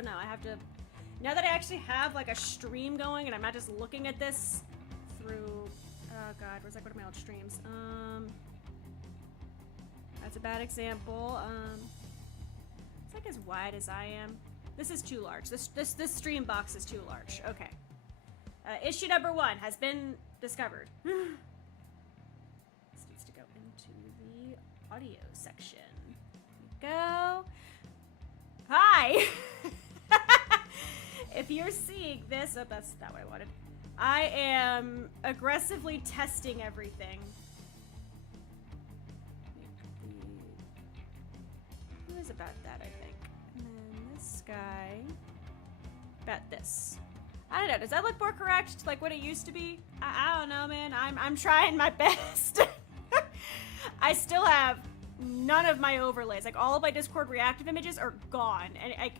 don't know. I have to, now that I actually have like a stream going and I'm not just looking at this through, oh god, where's like one of my old streams? That's a bad example. It's like as wide as I am. This is too large. This stream box is too large. Okay. Issue number 1 has been discovered. This needs to go into the audio section. Here we go. Hi! If you're seeing this, oh, that's not what I wanted. I am aggressively testing everything. It was about that, I think. And then this guy. About this. I don't know, does that look more correct? Like what it used to be? I don't know, man. I'm trying my best. I still have none of my overlays. Like all of my Discord reactive images are gone. And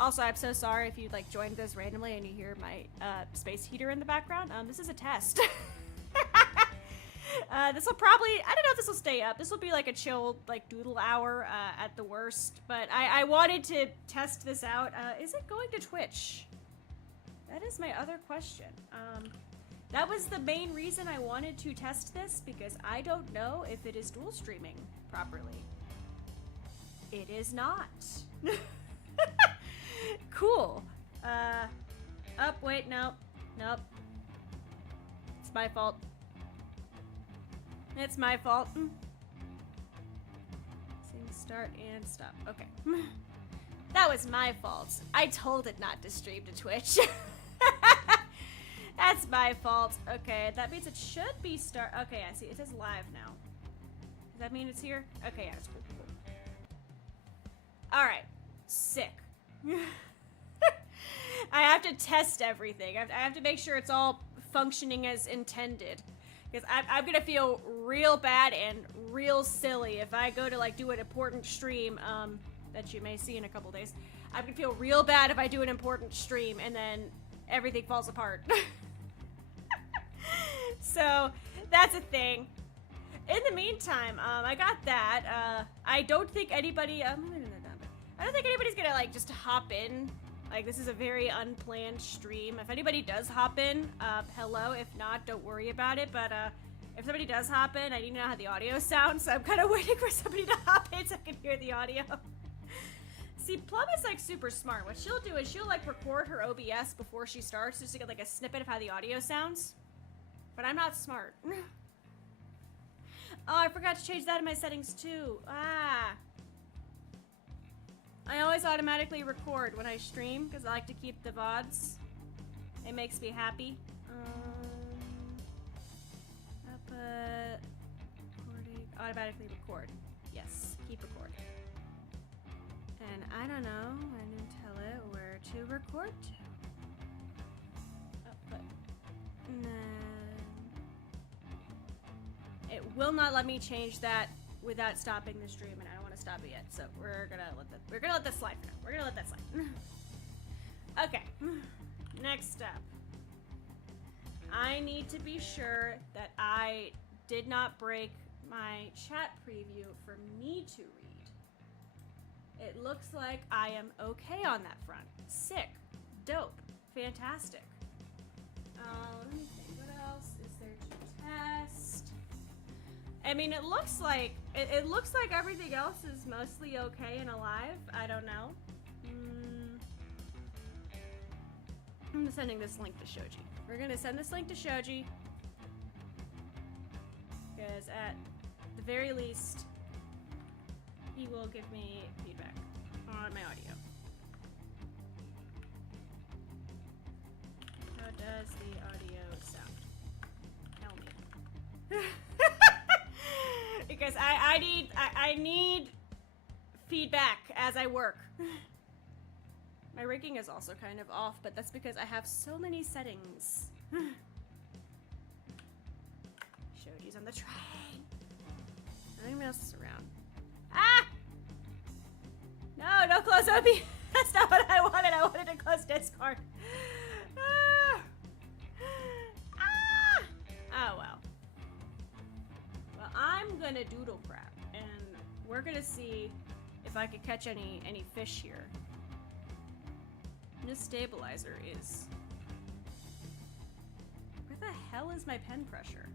also, I'm so sorry if you like joined this randomly and you hear my space heater in the background. This is a test. This will probably, I don't know if this will stay up. This will be like a chill, like doodle hour at the worst. But I wanted to test this out. Is it going to Twitch? That is my other question. That was the main reason I wanted to test this, because I don't know if it is dual streaming properly. It is not. Cool. Wait, nope. It's my fault. It's my fault. Sing, start, and stop. Okay. That was my fault. I told it not to stream to Twitch. That's my fault. Okay, that means it should be start. Okay, I see. It says live now. Does that mean it's here? Okay, yeah, it's cool. Alright. Sick. I have to test everything. I have to make sure it's all functioning as intended. Because I'm gonna feel real bad and real silly if I go to like do an important stream that you may see in a couple days. I'm gonna feel real bad if I do an important stream and then everything falls apart. So that's a thing. In the meantime, I got that. I don't think anybody. I don't think anybody's gonna like just hop in. Like this is a very unplanned stream. If anybody does hop in, hello. If not, don't worry about it. But if somebody does hop in, I need to know how the audio sounds. So I'm kind of waiting for somebody to hop in so I can hear the audio. See, Plum is like super smart. What she'll do is she'll like record her OBS before she starts just to get like a snippet of how the audio sounds. But I'm not smart. Oh, I forgot to change that in my settings too. Ah. I always automatically record when I stream because I like to keep the VODs. It makes me happy. Output. Recording. Automatically record. Yes, keep recording. And I don't know, I didn't tell it where to record to. Output. And then it will not let me change that without stopping the stream, and I don't want to stop it yet. So we're gonna let that slide for now. We're gonna let that slide. Okay. Next up. I need to be sure that I did not break my chat preview for me to read. It looks like I am okay on that front. Sick. Dope. Fantastic. Let me think. What else is there to test? I mean, it looks like everything else is mostly okay and alive. I don't know. I'm sending this link to Shoji. We're gonna send this link to Shoji because at the very least, he will give me feedback on my audio. How does the audio sound? Tell me. Because I need feedback as I work. My rigging is also kind of off, but that's because I have so many settings. Shoji's on the train. Nothing else is around. Ah! No, don't close OB. That's not what I wanted. I wanted to close Discord. Ah! Ah! Oh well. Well, I'm gonna doodle crap, and we're gonna see if I could catch any fish here. Roughness stabilizer is... Where the hell is my pen pressure?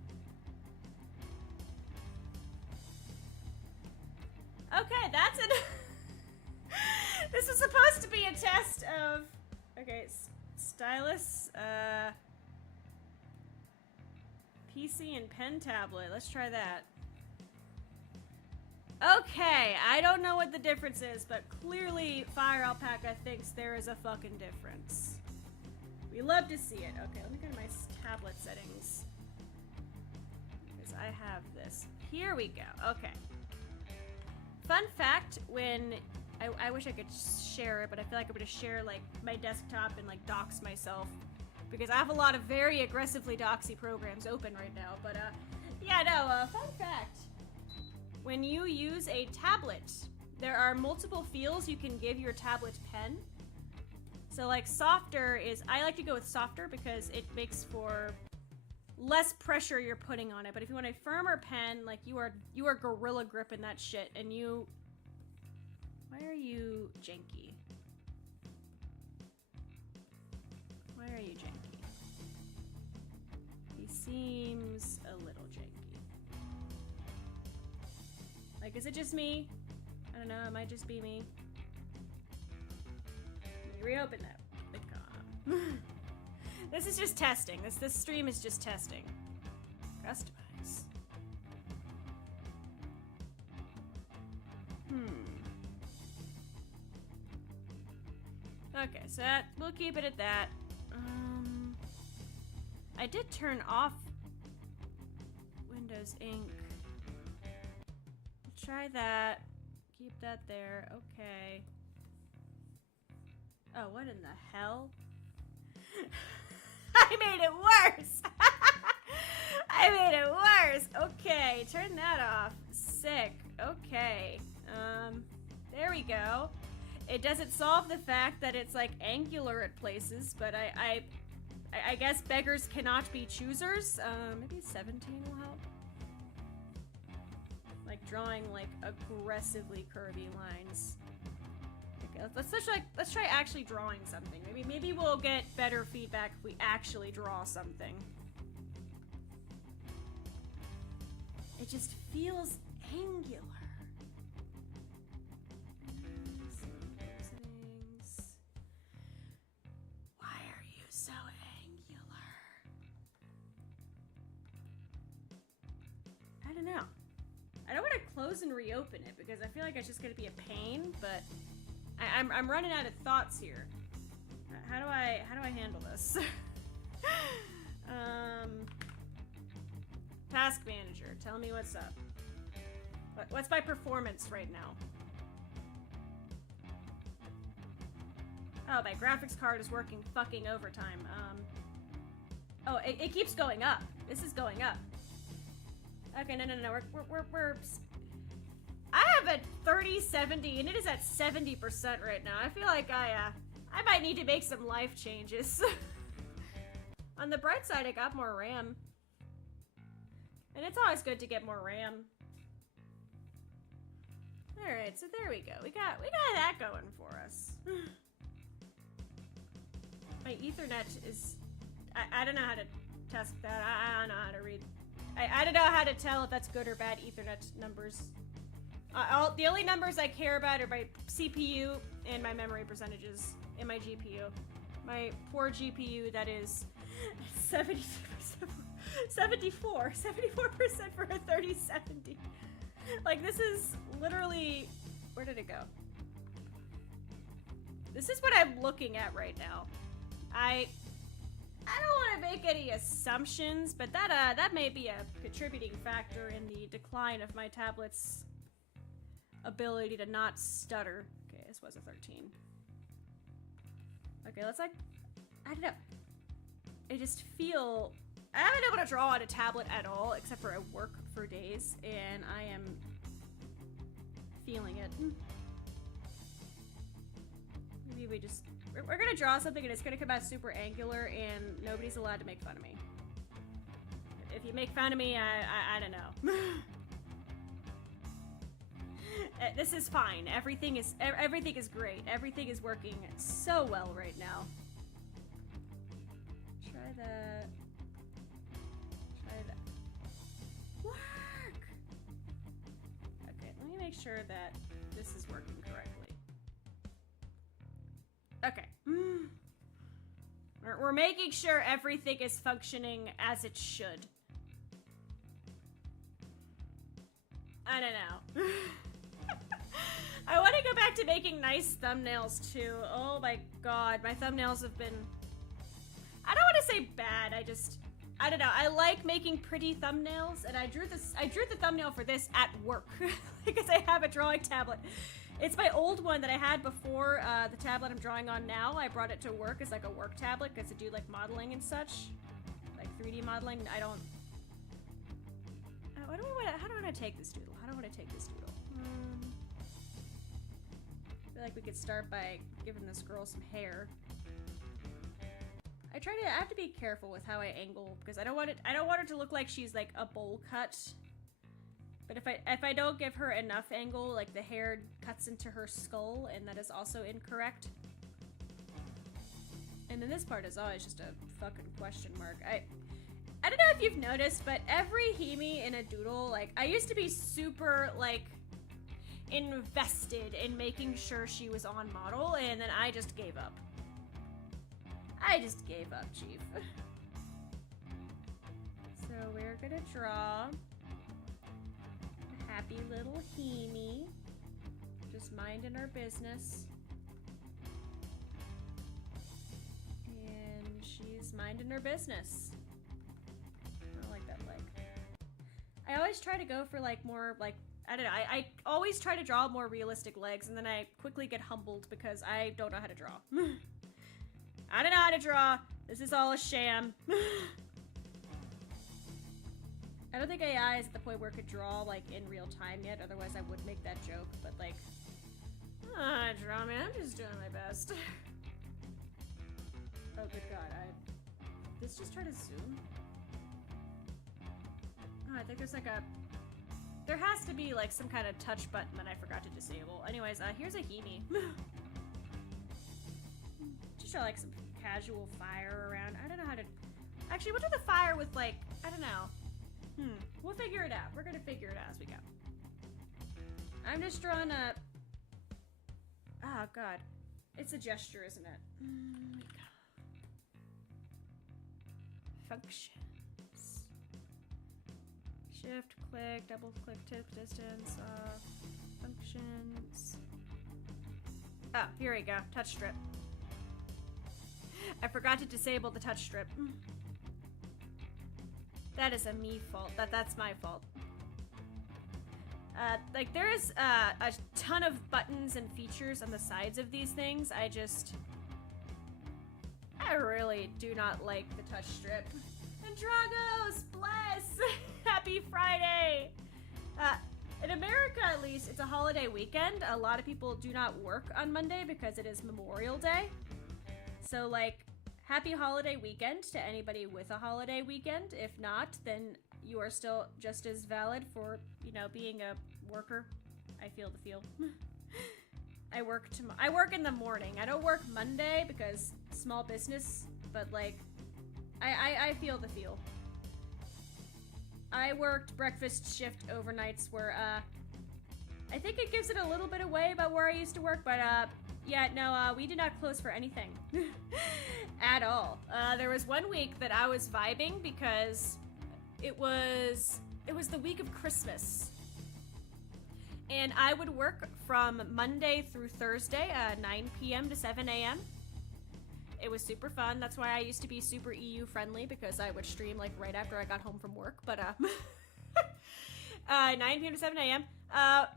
Okay, that's it. This was supposed to be a test of... Okay, stylus, PC and pen tablet. Let's try that. Okay, I don't know what the difference is, but clearly Fire Alpaca thinks there is a fucking difference. We love to see it. Okay, let me go to my tablet settings. Because I have this. Here we go. Okay. Fun fact, when... I wish I could share it, but I feel like I'm gonna share, like, my desktop and, like, dox myself. Because I have a lot of very aggressively doxy programs open right now. But, yeah, no, fun fact. When you use a tablet, there are multiple feels you can give your tablet pen. So, like, softer is... I like to go with softer because it makes for less pressure you're putting on it. But if you want a firmer pen, like, you are gorilla gripping that shit, and you... Why are you janky? Why are you janky? He seems a little janky. Like, is it just me? I don't know, it might just be me. Let me reopen that. This is just testing. This stream is just testing. Customize. Okay, so we'll keep it at that. I did turn off Windows Ink. Try that. Keep that there. Okay. Oh, what in the hell? I made it worse! I made it worse! Okay, turn that off. Sick. Okay. There we go. It doesn't solve the fact that it's, like, angular at places, but I guess beggars cannot be choosers. Maybe 17 will help. Like, drawing, like, aggressively curvy lines. Okay, let's try actually drawing something. Maybe we'll get better feedback if we actually draw something. It just feels angular. I don't know. I don't want to close and reopen it because I feel like it's just going to be a pain, but I'm running out of thoughts here. How do I handle this? Task manager, tell me what's up. What's my performance right now? Oh, my graphics card is working fucking overtime. Oh, it keeps going up. This is going up. Okay, no. We're... I have a 3070 and it is at 70% right now. I feel like I might need to make some life changes. On the bright side, I got more RAM. And it's always good to get more RAM. Alright, so there we go. We got that going for us. My Ethernet is... I don't know how to test that. I don't know how to read... I don't know how to tell if that's good or bad Ethernet numbers. The only numbers I care about are my CPU and my memory percentages in my GPU. My poor GPU, that is 74% for a 3070. Like, this is literally... Where did it go? This is what I'm looking at right now. I don't want to make any assumptions, but that may be a contributing factor in the decline of my tablet's ability to not stutter. Okay, this was a 13. Okay, let's, like, I don't know. I just feel... I haven't been able to draw on a tablet at all, except for at work for days, and I am feeling it. Maybe we just... We're gonna draw something and it's gonna come out super angular and nobody's allowed to make fun of me. If you make fun of me, I don't know. This is fine. Everything is great. Everything is working so well right now. Try that. Work! Okay, let me make sure that this is working correctly. Okay. We're making sure everything is functioning as it should. I don't know. I want to go back to making nice thumbnails too. Oh my god, my thumbnails have been... I don't want to say bad, I don't know. I like making pretty thumbnails, and I drew the thumbnail for this at work because I have a drawing tablet. It's my old one that I had before the tablet I'm drawing on now. I brought it to work as like a work tablet because I do like modeling and such, like 3D modeling. I don't. How do I want to take this doodle? How do I want to take this doodle? I feel like we could start by giving this girl some hair. I have to be careful with how I angle because I don't want her to look like she's like a bowl cut. But if I don't give her enough angle, like the hair cuts into her skull, and that is also incorrect. And then this part is always just a fucking question mark. I don't know if you've noticed, but every Himi in a doodle, like I used to be super like invested in making sure she was on model, and then I just gave up. I just gave up, Chief. So we're gonna draw a happy little Himi, just minding her business. And she's minding her business. I don't like that leg. I always try to go for like more like, I don't know, I always try to draw more realistic legs, and then I quickly get humbled because I don't know how to draw. I don't know how to draw. This is all a sham. I don't think AI is at the point where it could draw like in real time yet, otherwise I would make that joke, but like, draw me, I'm just doing my best. Oh good god, let's just try to zoom. Oh, I think there's like there has to be like some kind of touch button that I forgot to disable. Anyways, here's a Himi. Just draw like some casual fire around. I don't know how to... Actually, we'll do the fire with like, I don't know. We'll figure it out. We're gonna figure it out as we go. I'm just drawing a... Oh god. It's a gesture, isn't it? Functions. Shift, click, double click, tip, distance, functions. Oh, here we go. Touch strip. I forgot to disable the touch strip. That is a me fault. That's my fault. Like there is a ton of buttons and features on the sides of these things. I really do not like the touch strip. And Dragos, bless! Happy Friday! In America, at least, it's a holiday weekend. A lot of people do not work on Monday because it is Memorial Day. So, like, happy holiday weekend to anybody with a holiday weekend. If not, then you are still just as valid for, you know, being a worker. I feel the feel. I work in the morning. I don't work Monday because small business, but, like, I feel the feel. I worked breakfast shift overnights where, I think it gives it a little bit away about where I used to work, but, yeah, no, we did not close for anything. At all. There was one week that I was vibing because it was the week of Christmas. And I would work from Monday through Thursday, 9 p.m. to 7 a.m. It was super fun. That's why I used to be super EU friendly, because I would stream like right after I got home from work. But 9 p.m. to 7 a.m.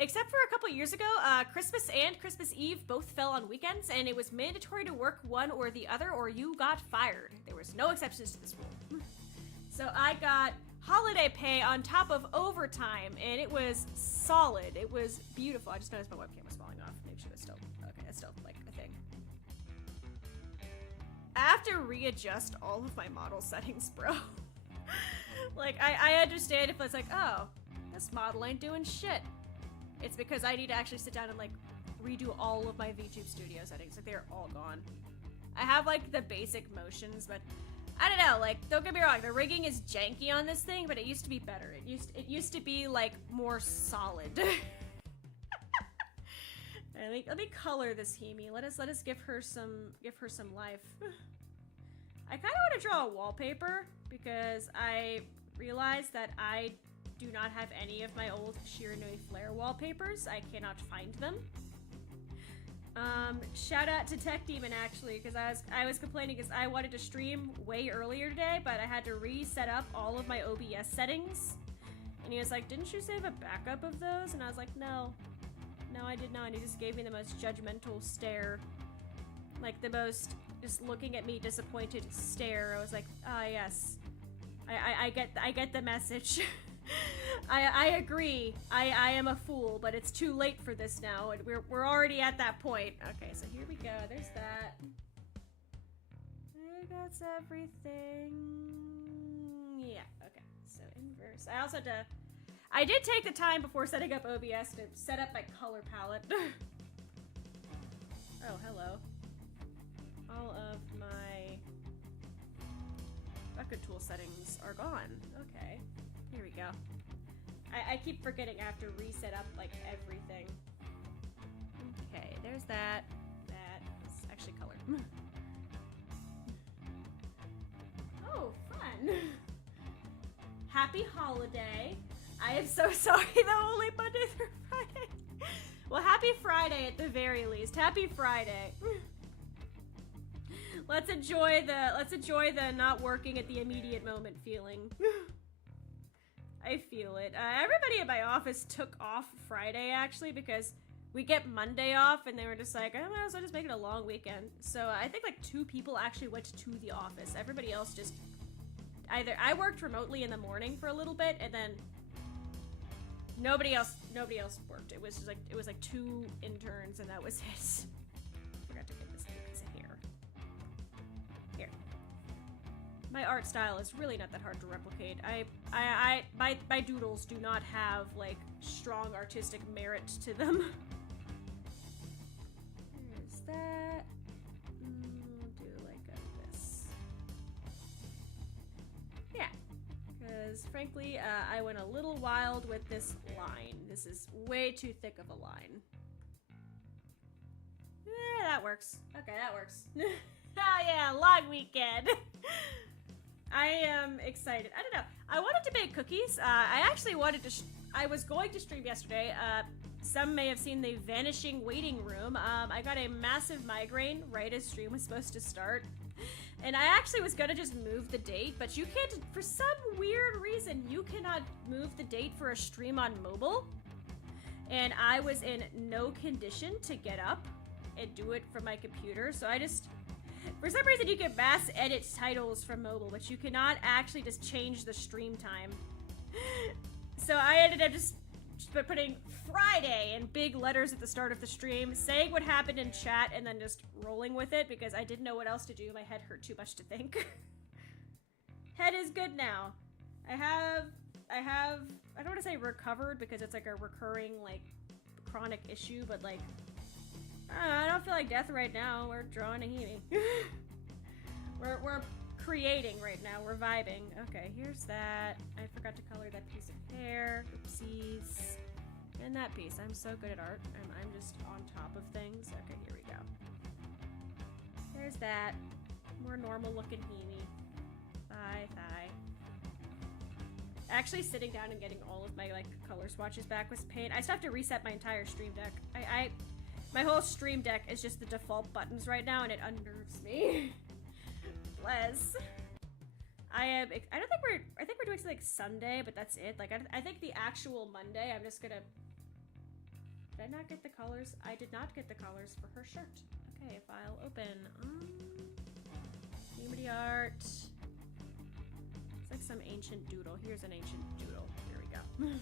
Except for a couple years ago, Christmas and Christmas Eve both fell on weekends, and it was mandatory to work one or the other, or you got fired. There was no exceptions to this rule. So I got holiday pay on top of overtime, and it was solid. It was beautiful. I just noticed my webcam was falling off. Make sure it's still okay. It's still like a thing. I have to readjust all of my model settings, bro. Like I understand if it's like, oh, this model ain't doing shit. it's because I need to actually sit down and like redo all of my VTube studio settings. Like they're all gone. I have like the basic motions, but I don't know, like, don't get me wrong, the rigging is janky on this thing, but it used to be better. It used to be like more solid. Let me color this Himi. Let us give her some life. I kind of want to draw a wallpaper because I realized that I do not have any of my old Shiranui Flare wallpapers. I cannot find them. Shout out to Tech Demon actually, because I was complaining because I wanted to stream way earlier today, but I had to reset up all of my OBS settings. And he was like, "Didn't you save a backup of those?" And I was like, "No, I did not." And he just gave me the most judgmental stare, like the most just looking at me disappointed stare. I was like, "Ah, yes, I get the message." I agree. I am a fool, but it's too late for this now, and we're already at that point. Okay, so here we go. There's that. That's everything. Yeah. Okay. So inverse. I also had to. I did take the time before setting up OBS to set up my color palette. Oh, hello. All of my bucket tool settings are gone. Okay. Here we go. I keep forgetting I have to reset up, like, everything. Okay, there's that. That is actually colored. Oh, fun! Happy holiday. I am so sorry, though, only Monday through Friday. Well, happy Friday at the very least. Happy Friday. Let's enjoy the not working at the immediate moment feeling. I feel it. Everybody at my office took off Friday, actually, because we get Monday off, and they were just like, "Oh, well, so just make it a long weekend." So I think like 2 people actually went to the office. Everybody else just I worked remotely in the morning for a little bit, and then nobody else worked. It was just like 2 interns, and that was it. Forgot to get this piece of hair. Here. My art style is really not that hard to replicate. My doodles do not have, like, strong artistic merit to them. There's that. We'll do, like, this. Yeah. Because, frankly, I went a little wild with this line. This is way too thick of a line. That works. Okay, that works. Oh, yeah, long weekend. I am excited. I don't know. I wanted to bake cookies. I actually wanted to. I was going to stream yesterday. Some may have seen the vanishing waiting room. I got a massive migraine right as stream was supposed to start, and I actually was gonna just move the date, but you can't. For some weird reason, you cannot move the date for a stream on mobile, and I was in no condition to get up and do it from my computer, so I just. For some reason, you can mass edit titles from mobile, but you cannot actually just change the stream time. So I ended up just putting Friday in big letters at the start of the stream, saying what happened in chat, and then just rolling with it because I didn't know what else to do. My head hurt too much to think. Head is good now. I don't want to say recovered because it's like a recurring, like, chronic issue, but like, I don't feel like death right now. We're drawing a Himi. We're creating right now. We're vibing. Okay, here's that. I forgot to color that piece of hair. Oopsies. And that piece. I'm so good at art. I'm just on top of things. Okay, here we go. There's that. More normal looking Himi. Thigh. Actually, sitting down and getting all of my, like, color swatches back was pain. I still have to reset my entire stream deck. My whole stream deck is just the default buttons right now, and it unnerves me. Bless. I think we're doing something like Sunday, but that's it. Like, I think the actual Monday, I'm just gonna. Did I not get the colors? I did not get the colors for her shirt. Okay, file open. Community art. It's like some ancient doodle. Here's an ancient doodle. Here we go.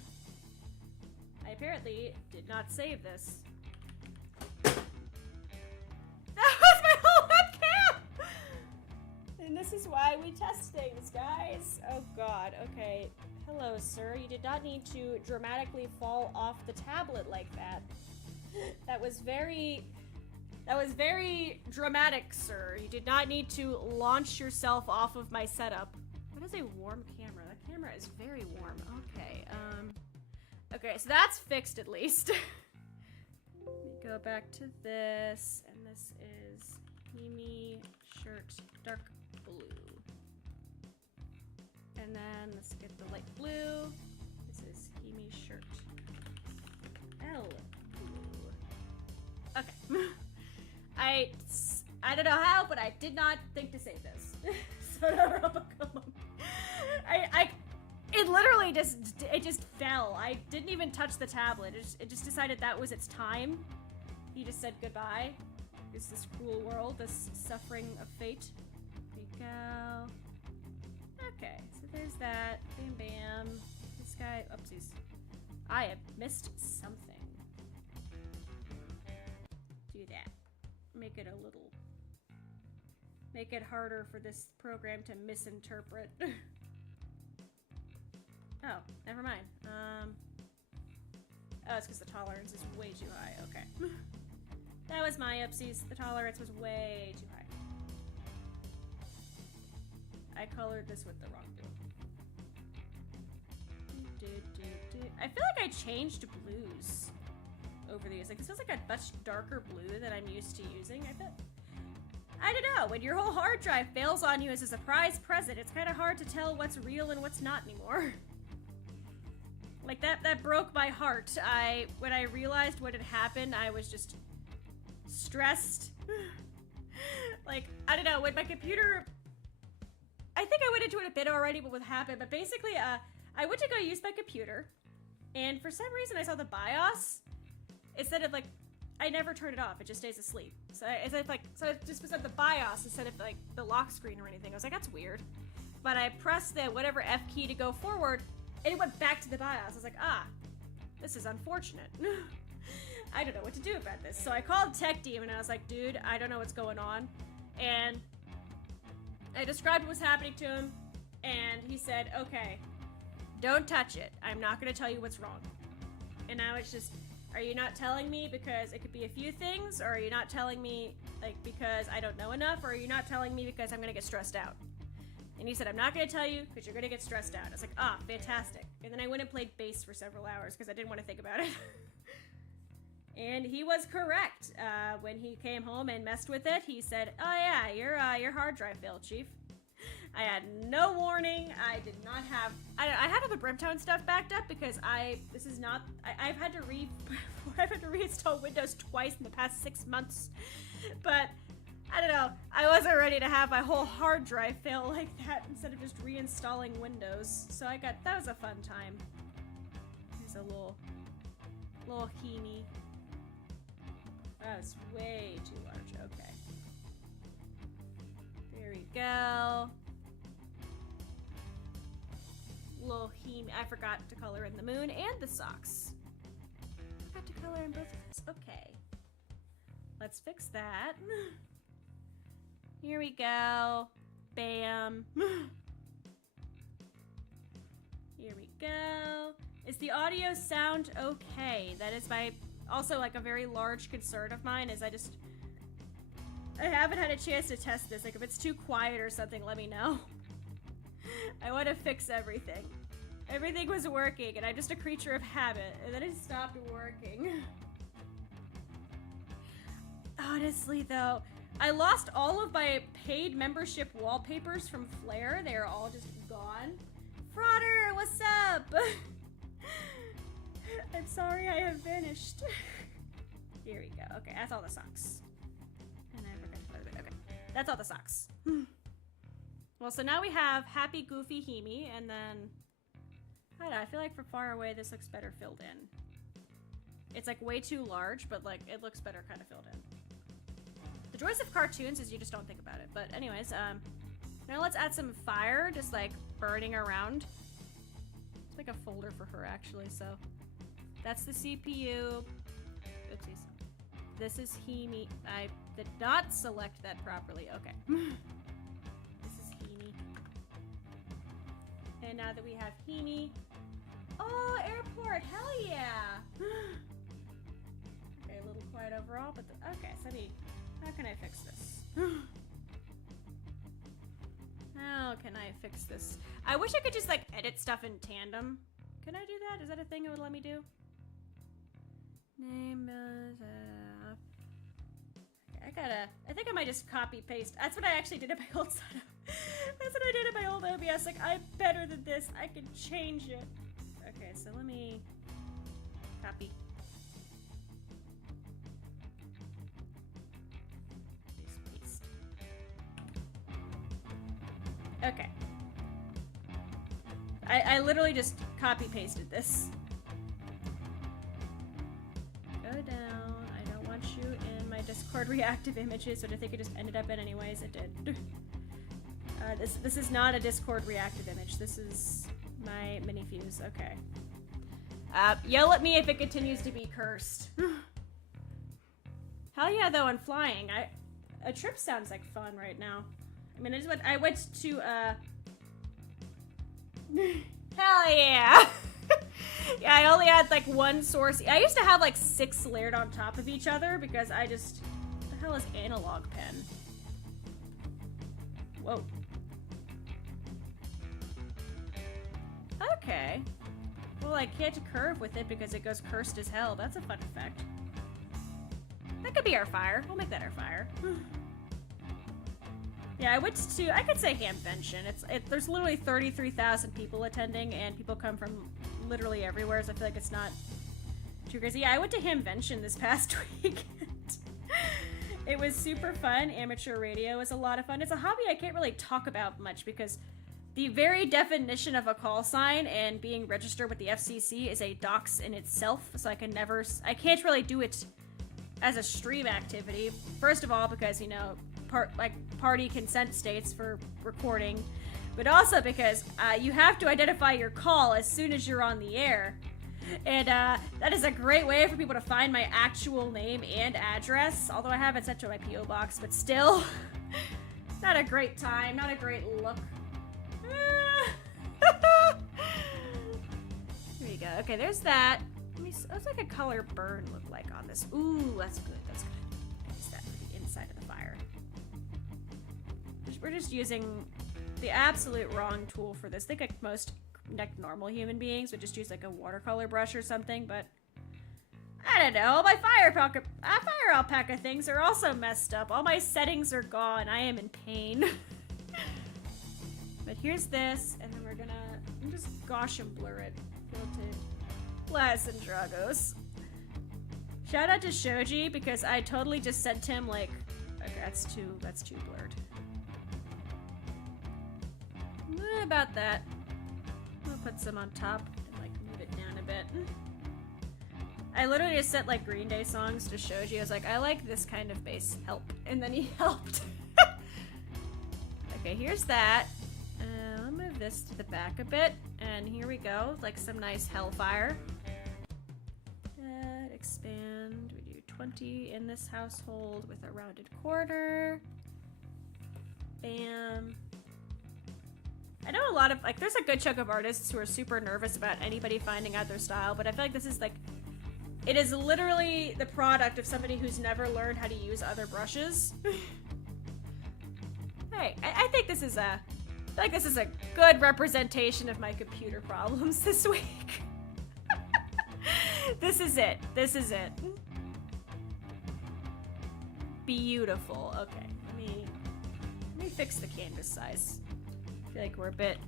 I apparently did not save this. That was my whole webcam! And this is why we test things, guys. Oh god, okay. Hello, photos, sir. You did not need to dramatically fall off the tablet like that. That was very dramatic, sir. You did not need to launch yourself off of my setup. What is a warm camera? That camera is very warm. Okay, okay, so that's fixed at least. Let me go back to this, and this is Himi shirt, dark blue. And then let's get the light blue. This is Himi shirt, L blue. Okay. I don't know how, but I did not think to save this. So it literally just fell. I didn't even touch the tablet. It just decided that was its time. He just said goodbye. It's this cruel world, this suffering of fate. There we go. Okay, so there's that. Bam bam. This guy, oopsies. I have missed something. Do that. Make it harder for this program to misinterpret. Oh, never mind. Oh, it's because the tolerance is way too high. Okay. That was my oopsies. The tolerance was way too high. I colored this with the wrong blue. I feel like I changed blues over these. Like, this feels like a much darker blue than I'm used to using. I don't know. When your whole hard drive fails on you as a surprise present, it's kind of hard to tell what's real and what's not anymore. Like, that broke my heart. When I realized what had happened, I was just stressed. Like, I don't know, when my computer... I think I went into it a bit already, but what happened, but basically, I went to go use my computer, and for some reason I saw the BIOS, instead of, like, I never turned it off, it just stays asleep. So it just was at the BIOS instead of, like, the lock screen or anything. I was like, that's weird. But I pressed the whatever F key to go forward, and it went back to the BIOS. I was like, this is unfortunate. I don't know what to do about this. So I called Tech Team and I was like, dude, I don't know what's going on. And I described what's happening to him, and he said, okay, don't touch it. I'm not going to tell you what's wrong. And now it's just, are you not telling me because it could be a few things, or are you not telling me, like, because I don't know enough, or are you not telling me because I'm going to get stressed out? And he said, I'm not going to tell you because you're going to get stressed out. I was like, fantastic. And then I went and played bass for several hours because I didn't want to think about it. And he was correct. When he came home and messed with it, he said, oh yeah, your hard drive failed, Chief. I had no warning. I did not have... I had all the BRIMTONE stuff backed up because I've had to reinstall Windows twice in the past 6 months. But... I don't know, I wasn't ready to have my whole hard drive fail like that instead of just reinstalling Windows. So that was a fun time. There's a little Himi. That was way too large, okay. There we go. Little Himi, I forgot to color in the moon and the socks. Forgot to color in both of those, okay. Let's fix that. Here we go. Bam. Here we go. Is the audio sound okay? That is also like a very large concern of mine is I haven't had a chance to test this. Like if it's too quiet or something, let me know. I want to fix everything. Everything was working and I'm just a creature of habit and then it stopped working. Honestly though, I lost all of my paid membership wallpapers from Flare. They are all just gone. Frauder, what's up? I'm sorry I have vanished. Here we go. Okay, that's all the socks. And I forgot to put it. Okay, that's all the socks. Well, so now we have Happy Goofy Himi, and then I don't know, I feel like from far away this looks better filled in. It's like way too large, but like it looks better kind of filled in. The joys of cartoons is you just don't think about it. But anyways, now let's add some fire, just like burning around. Let's make a folder for her actually, so. That's the CPU. Oopsies. This is Himi. I did not select that properly. Okay. This is Himi. And now that we have Himi, Oh, airport, hell yeah! Okay, a little quiet overall, but okay, so how can I fix this? How can I fix this? I wish I could just like edit stuff in tandem. Can I do that? Is that a thing it would let me do? Name okay, I think I might just copy paste. That's what I actually did at my old setup. That's what I did at my old OBS. Like, I'm better than this. I can change it. Okay, so let me copy. Paste. Okay. I literally just copy pasted this. Go down. I don't want you in my Discord reactive images, but I think it just ended up in anyways. It did. This is not a Discord reactive image. This is my mini fuse. Okay. Yell at me if it continues to be cursed. Hell yeah, though, I'm flying. A trip sounds like fun right now. I mean, I went to, hell yeah! Yeah, I only had, like, one source. I used to have, like, 6 layered on top of each other because I just... What the hell is analog pen? Whoa. Okay. Well, I can't curve with it because it goes cursed as hell. That's a fun effect. That could be our fire. We'll make that our fire. Yeah, I could say Hamvention. There's literally 33,000 people attending, and people come from literally everywhere, so I feel like it's not too crazy. Yeah, I went to Hamvention this past weekend. It was super fun. Amateur radio was a lot of fun. It's a hobby I can't really talk about much because the very definition of a call sign and being registered with the FCC is a dox in itself, so I can't really do it as a stream activity. First of all, because, you know, party consent states for recording, but also because you have to identify your call as soon as you're on the air. And that is a great way for people to find my actual name and address, although I have it set to my P.O. box, but still, not a great time, not a great look. Here we go. Okay, there's that. What's like a color burn look like on this? Ooh, that's good, that's good. Use that for the inside of the fire. We're just using the absolute wrong tool for this. I think like most normal human beings would just use like a watercolor brush or something, but I don't know. My fire alpaca things are also messed up. All my settings are gone. I am in pain. But here's this, and then we're gonna just Gaussian blur it. Bless and Dragos. Shout out to Shoji because I totally just sent him like, okay, that's too blurred. About that. I'm gonna put some on top and like move it down a bit. I literally just sent like Green Day songs to Shoji. I was like, I like this kind of bass. Help. And then he helped. Okay, here's that. I'll move this to the back a bit. And here we go. Like some nice hellfire. Expand. We do 20 in this household with a rounded corner. Bam. I know a lot of, like, there's a good chunk of artists who are super nervous about anybody finding out their style, but I feel like this is, like, it is literally the product of somebody who's never learned how to use other brushes. Hey, I think this is I feel like this is a good representation of my computer problems this week. This is it. This is it. Beautiful. Okay, let me fix the canvas size. I feel like we're a bit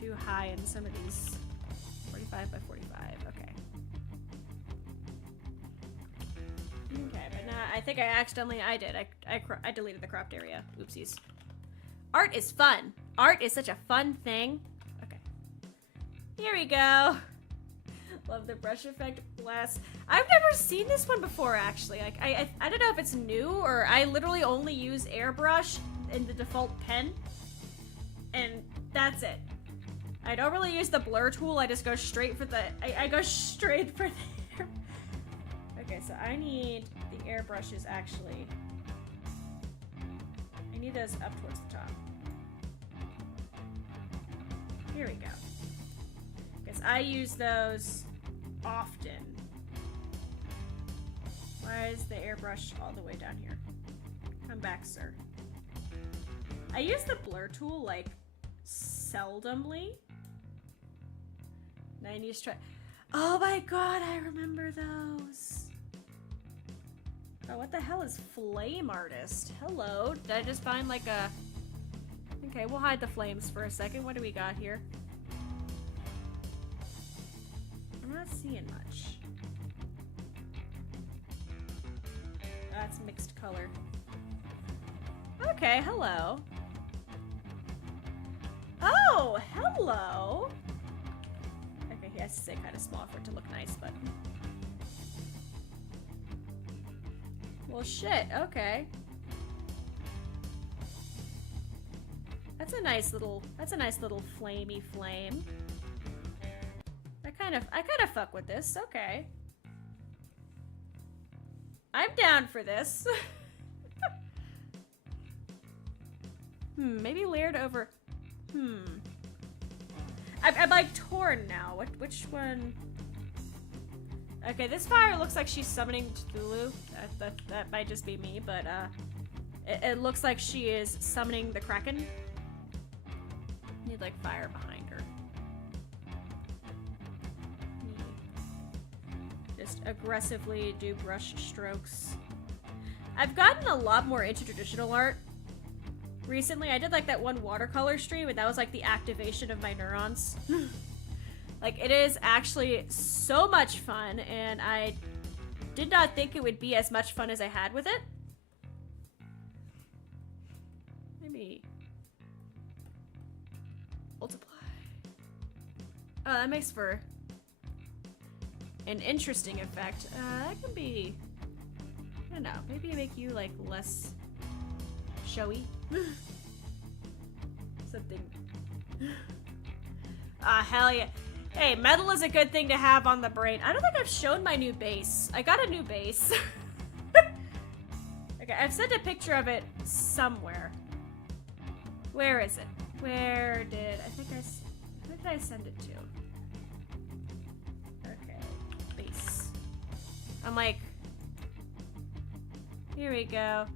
too high in some of these. 45 by 45, okay. Okay, but now I think I deleted the cropped area. Oopsies. Art is fun. Art is such a fun thing. Okay. Here we go. Love the brush effect. Bless. I've never seen this one before, actually. Like, I don't know if it's new or I literally only use airbrush in the default pen. And that's it. I don't really use the blur tool. I just go straight for I go straight for the Okay, so I need the airbrushes actually. I need those up towards the top. Here we go. Because I use those often. Why is the airbrush all the way down here? Come back, sir. I use the blur tool, like, seldomly. 90s try. Oh my god, I remember those. Oh, what the hell is flame artist? Hello, did I just find like a... Okay, we'll hide the flames for a second. What do we got here? I'm not seeing much. That's mixed color. Okay, hello. Oh, hello! Okay, he has to stay kind of small for it to look nice, but... Well, shit, okay. That's a nice little flamey flame. I kind of fuck with this, okay. I'm down for this. Maybe layered over, I'm like torn now. Which one? Okay, this fire looks like she's summoning Cthulhu. That might just be me, but it looks like she is summoning the Kraken. Need like fire behind her. Just aggressively do brush strokes. I've gotten a lot more into traditional art recently. I did like that one watercolor stream, and that was like the activation of my neurons. Like, it is actually so much fun, and I did not think it would be as much fun as I had with it. Maybe multiply. Oh, that makes for an interesting effect. That can be, I don't know, maybe make you like less showy. Something. Hell yeah. Hey, metal is a good thing to have on the brain. I don't think I've shown my new base. I got a new base. Okay, I've sent a picture of it somewhere. Where is it? Where did I send it to? Okay, base. I'm like, here we go.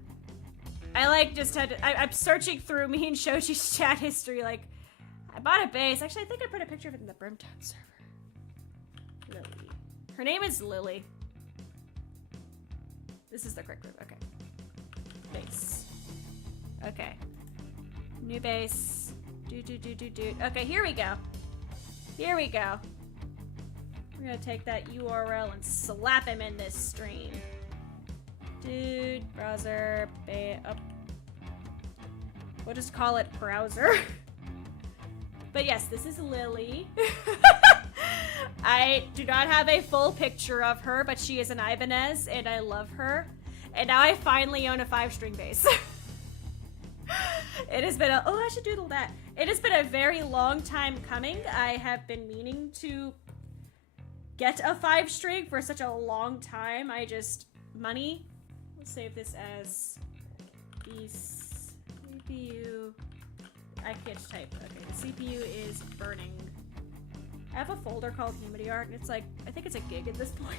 I like just had to, I'm searching through me and Shoji's chat history, like, I bought a base. Actually, I think I put a picture of it in the BRIMTONE server. Lily. Her name is Lily. This is the correct group. Okay. Base. Okay. New base. Do. Okay, here we go. Here we go. We're gonna take that URL and slap him in this stream. Dude, browser, we'll just call it browser. But yes, this is Lily. I do not have a full picture of her, but she is an Ibanez, and I love her. And now I finally own a 5-string bass. It has been oh, I should doodle that. It has been a very long time coming. I have been meaning to get a 5-string for such a long time. Money. We'll save this as the CPU. I can't type. Okay, the CPU is burning. I have a folder called Himari art, and it's like, I think it's a gig at this point.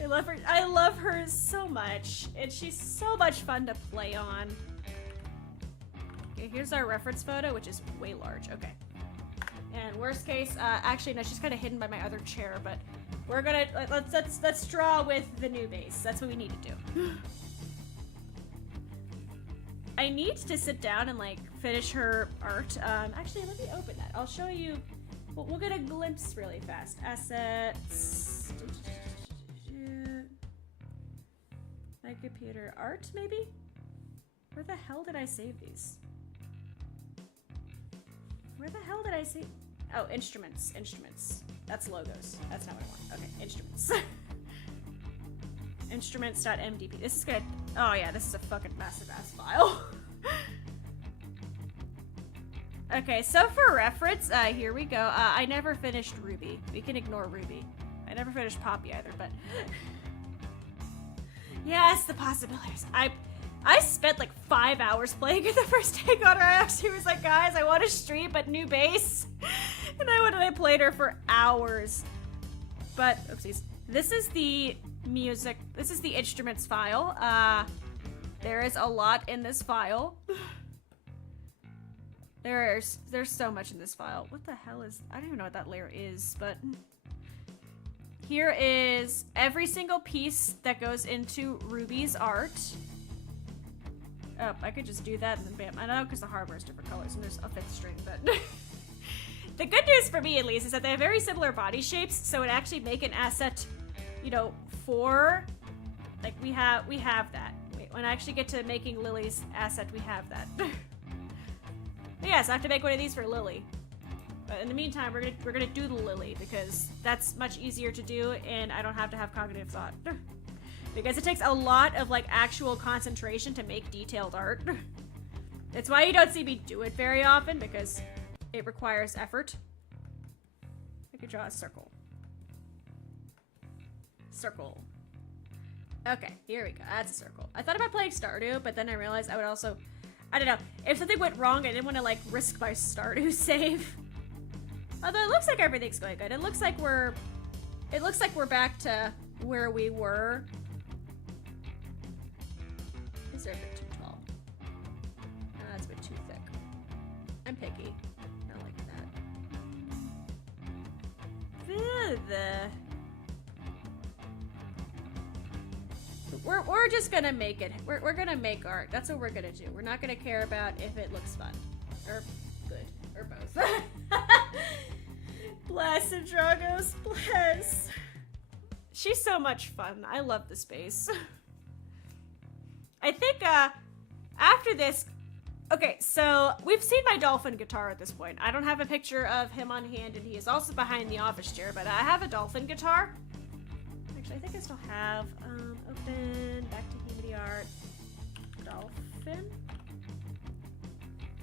I love her. I love her so much, and she's so much fun to play on. Okay, here's our reference photo, which is way large. Okay. And worst case, actually no, she's kind of hidden by my other chair, but we're gonna let's draw with the new base. That's what we need to do. I need to sit down and like finish her art. Actually, let me open that. I'll show you. We'll get a glimpse really fast. Assets. My computer. Art, maybe? Where the hell did I save these? Where the hell did I save? Oh, instruments. Instruments. That's logos. That's not what I want. Okay, instruments. Instruments.mdp. This is good. Oh yeah, this is a fucking massive ass file. Okay, so for reference, here we go. I never finished Ruby. We can ignore Ruby. I never finished Poppy either, but yes, the possibilities. I spent like 5 hours playing it the first day I got her. I actually was like, guys, I want to stream, but new base. And I played her for hours. But, oopsies. This is the music. This is the instruments file. There is a lot in this file. There's so much in this file. What the hell is... I don't even know what that layer is, but... Here is every single piece that goes into Ruby's art. Oh, I could just do that and then bam. I know, because the hardware is different colors and there's a 5th string, but... The good news for me, at least, is that they have very similar body shapes, so it actually make an asset, you know, for... Like, we have that. Wait, when I actually get to making Lily's asset, we have that. But yes, I have to make one of these for Lily. But in the meantime, we're gonna doodle Lily, because that's much easier to do, and I don't have to have cognitive thought. Because it takes a lot of, like, actual concentration to make detailed art. It's why you don't see me do it very often, because it requires effort. I could draw a circle. Circle. Okay, here we go. That's a circle. I thought about playing Stardew, but then I realized I would also... I don't know. If something went wrong, I didn't want to, like, risk my Stardew save. Although it looks like everything's going good. It looks like we're back to where we were. Is there a bit too tall? No, that's a bit too thick. I'm picky. I like that. We're just gonna make it. We're gonna make art. That's what we're gonna do. We're not gonna care about if it looks fun or good or both. Bless Dragos, bless. She's so much fun. I love the space. I think after this, okay, so we've seen my dolphin guitar at this point. I don't have a picture of him on hand, and he is also behind the office chair, but I have a dolphin guitar. Actually, I think I still have, open, back to Himari art, dolphin.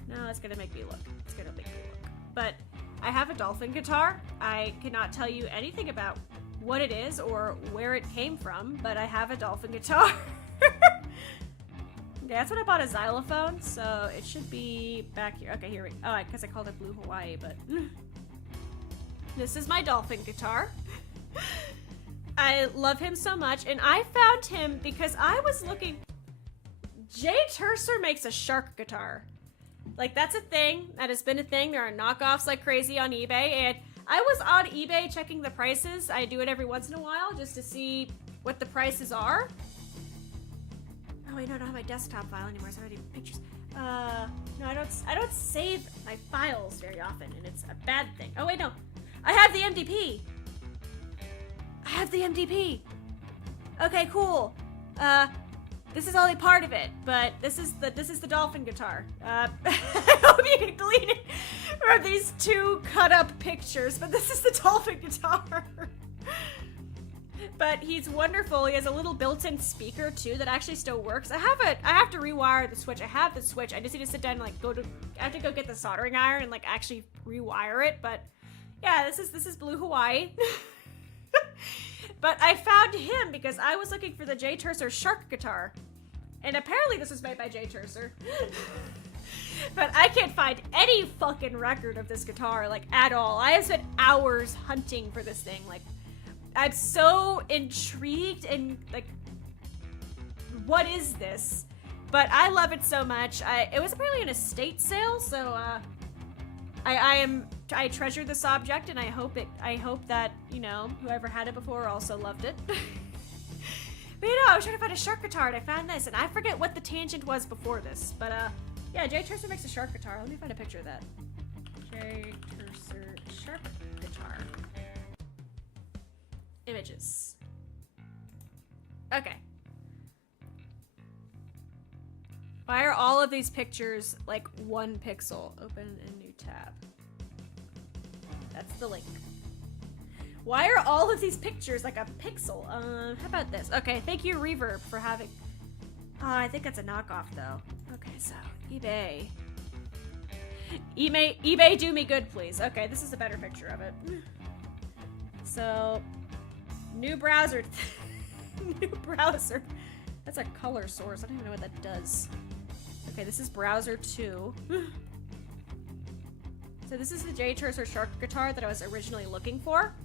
No, that's gonna make me look. It's gonna make me look. But I have a dolphin guitar. I cannot tell you anything about what it is or where it came from, but I have a dolphin guitar. Okay, that's when I bought a xylophone, so it should be back here. Okay, here we go. Oh, I guess I called it Blue Hawaii, but... This is my dolphin guitar. I love him so much, and I found him because I was looking... Jay Terser makes a shark guitar. Like, that's a thing. That has been a thing. There are knockoffs like crazy on eBay, and I was on eBay checking the prices. I do it every once in a while just to see what the prices are. Oh wait, no, I don't have my desktop file anymore. It's already pictures. No, I don't save my files very often, and it's a bad thing. Oh wait, no, I have the MDP. I have the MDP. Okay, cool. This is only part of it, but this is the dolphin guitar. I hope you can delete it from these two cut up pictures, but this is the dolphin guitar. But he's wonderful. He has a little built-in speaker too that actually still works. I have to rewire the switch. I have the switch. I just need to sit down and like I have to go get the soldering iron and like actually rewire it. But yeah, this is Blue Hawaii. But I found him because I was looking for the Jay Terser shark guitar. And apparently this was made by Jay Terser. But I can't find any fucking record of this guitar, like, at all. I have spent hours hunting for this thing. Like, I'm so intrigued and, like, what is this? But I love it so much. It was apparently an estate sale, so, I treasure this object, and I hope that, you know, whoever had it before also loved it. But you know, I was trying to find a shark guitar, and I found this, and I forget what the tangent was before this, but yeah, Jay Terser makes a shark guitar. Let me find a picture of that. Jay Terser shark guitar. Images. Okay. Why are all of these pictures like 1 pixel? Open a new tab. That's the link. Why are all of these pictures like a pixel? How about this? Okay, thank you, Reverb, for having... Oh, I think that's a knockoff, though. Okay, so, eBay. eBay, do me good, please. Okay, this is a better picture of it. So, new browser. New browser. That's a color source. I don't even know what that does. Okay, this is browser 2. Is So this is the J Tercer Shark guitar that I was originally looking for.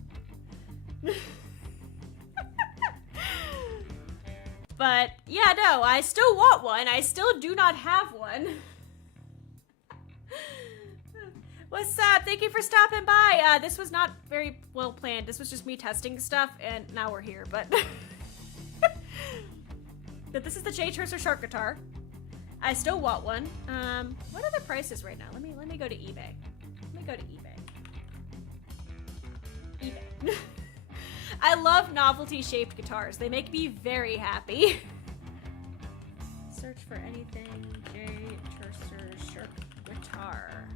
But yeah, no, I still want one. I still do not have one. What's up? Thank you for stopping by. This was not very well planned. This was just me testing stuff, and now we're here, but... But this is the J Tercer Shark guitar. I still want one. What are the prices right now? Let me go to eBay. Let me go to eBay. eBay. I love novelty-shaped guitars. They make me very happy. Search for anything J Tercer Shark guitar.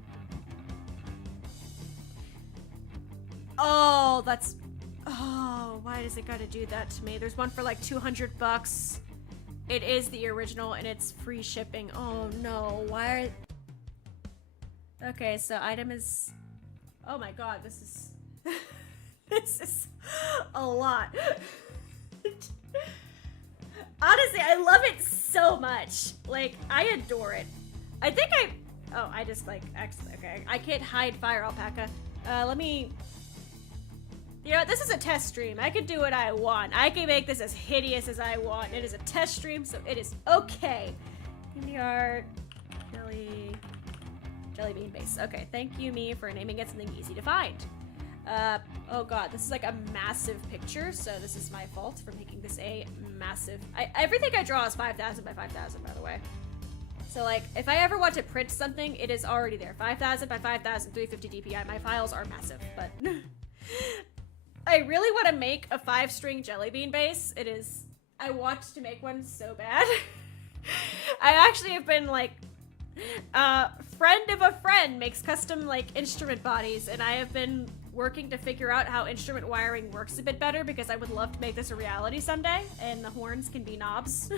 Oh, that's... Oh, why does it gotta do that to me? There's one for like 200 bucks. It is the original and it's free shipping. Oh no, why are... Okay, so item is... Oh my god, this is... This is a lot. Honestly, I love it so much. Like, I adore it. I think I... Oh, I just like... Okay, I can't hide fire alpaca. Let me... You know, this is a test stream. I can do what I want. I can make this as hideous as I want. It is a test stream, so it is okay. Indie art, jelly bean base. Okay, thank you, me, for naming it something easy to find. Oh god, this is like a massive picture, so this is my fault for making this a massive... Everything I draw is 5,000 by 5,000, by the way. So, like, if I ever want to print something, it is already there. 5,000 by 5,000, 350 DPI. My files are massive, but... I really want to make a 5-string jelly bean bass. It is... I want to make one so bad. I actually have been, like... friend of a friend makes custom, like, instrument bodies, and I have been working to figure out how instrument wiring works a bit better because I would love to make this a reality someday, and the horns can be knobs.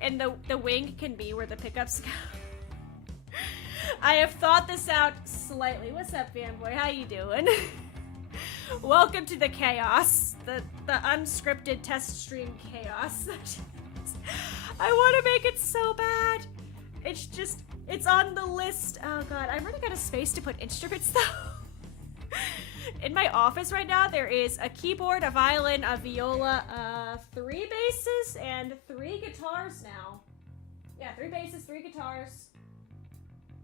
And the wing can be where the pickups go. I have thought this out slightly. What's up, fanboy? How you doing? Welcome to the chaos. The unscripted test stream chaos. I want to make it so bad. It's just, it's on the list. Oh god, I'm running out of space to put instruments though. In my office right now, there is a keyboard, a violin, a viola, 3 basses, and 3 guitars now. Yeah, 3 basses, 3 guitars.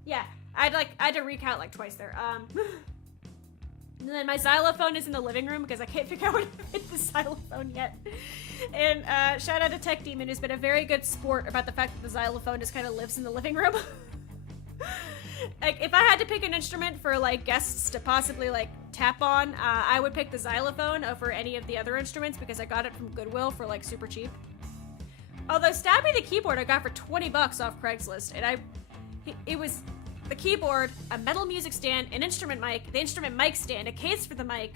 Yeah, I had to recount like twice there. And then my xylophone is in the living room because I can't figure out where to fit the xylophone yet. And shout out to Tech Demon, who's been a very good sport about the fact that the xylophone just kind of lives in the living room. Like, if I had to pick an instrument for, like, guests to possibly, like, tap on, I would pick the xylophone over any of the other instruments because I got it from Goodwill for, like, super cheap. Although Stabby the keyboard I got for 20 bucks off Craigslist, and it was... the keyboard, a metal music stand, an instrument mic, the instrument mic stand, a case for the mic,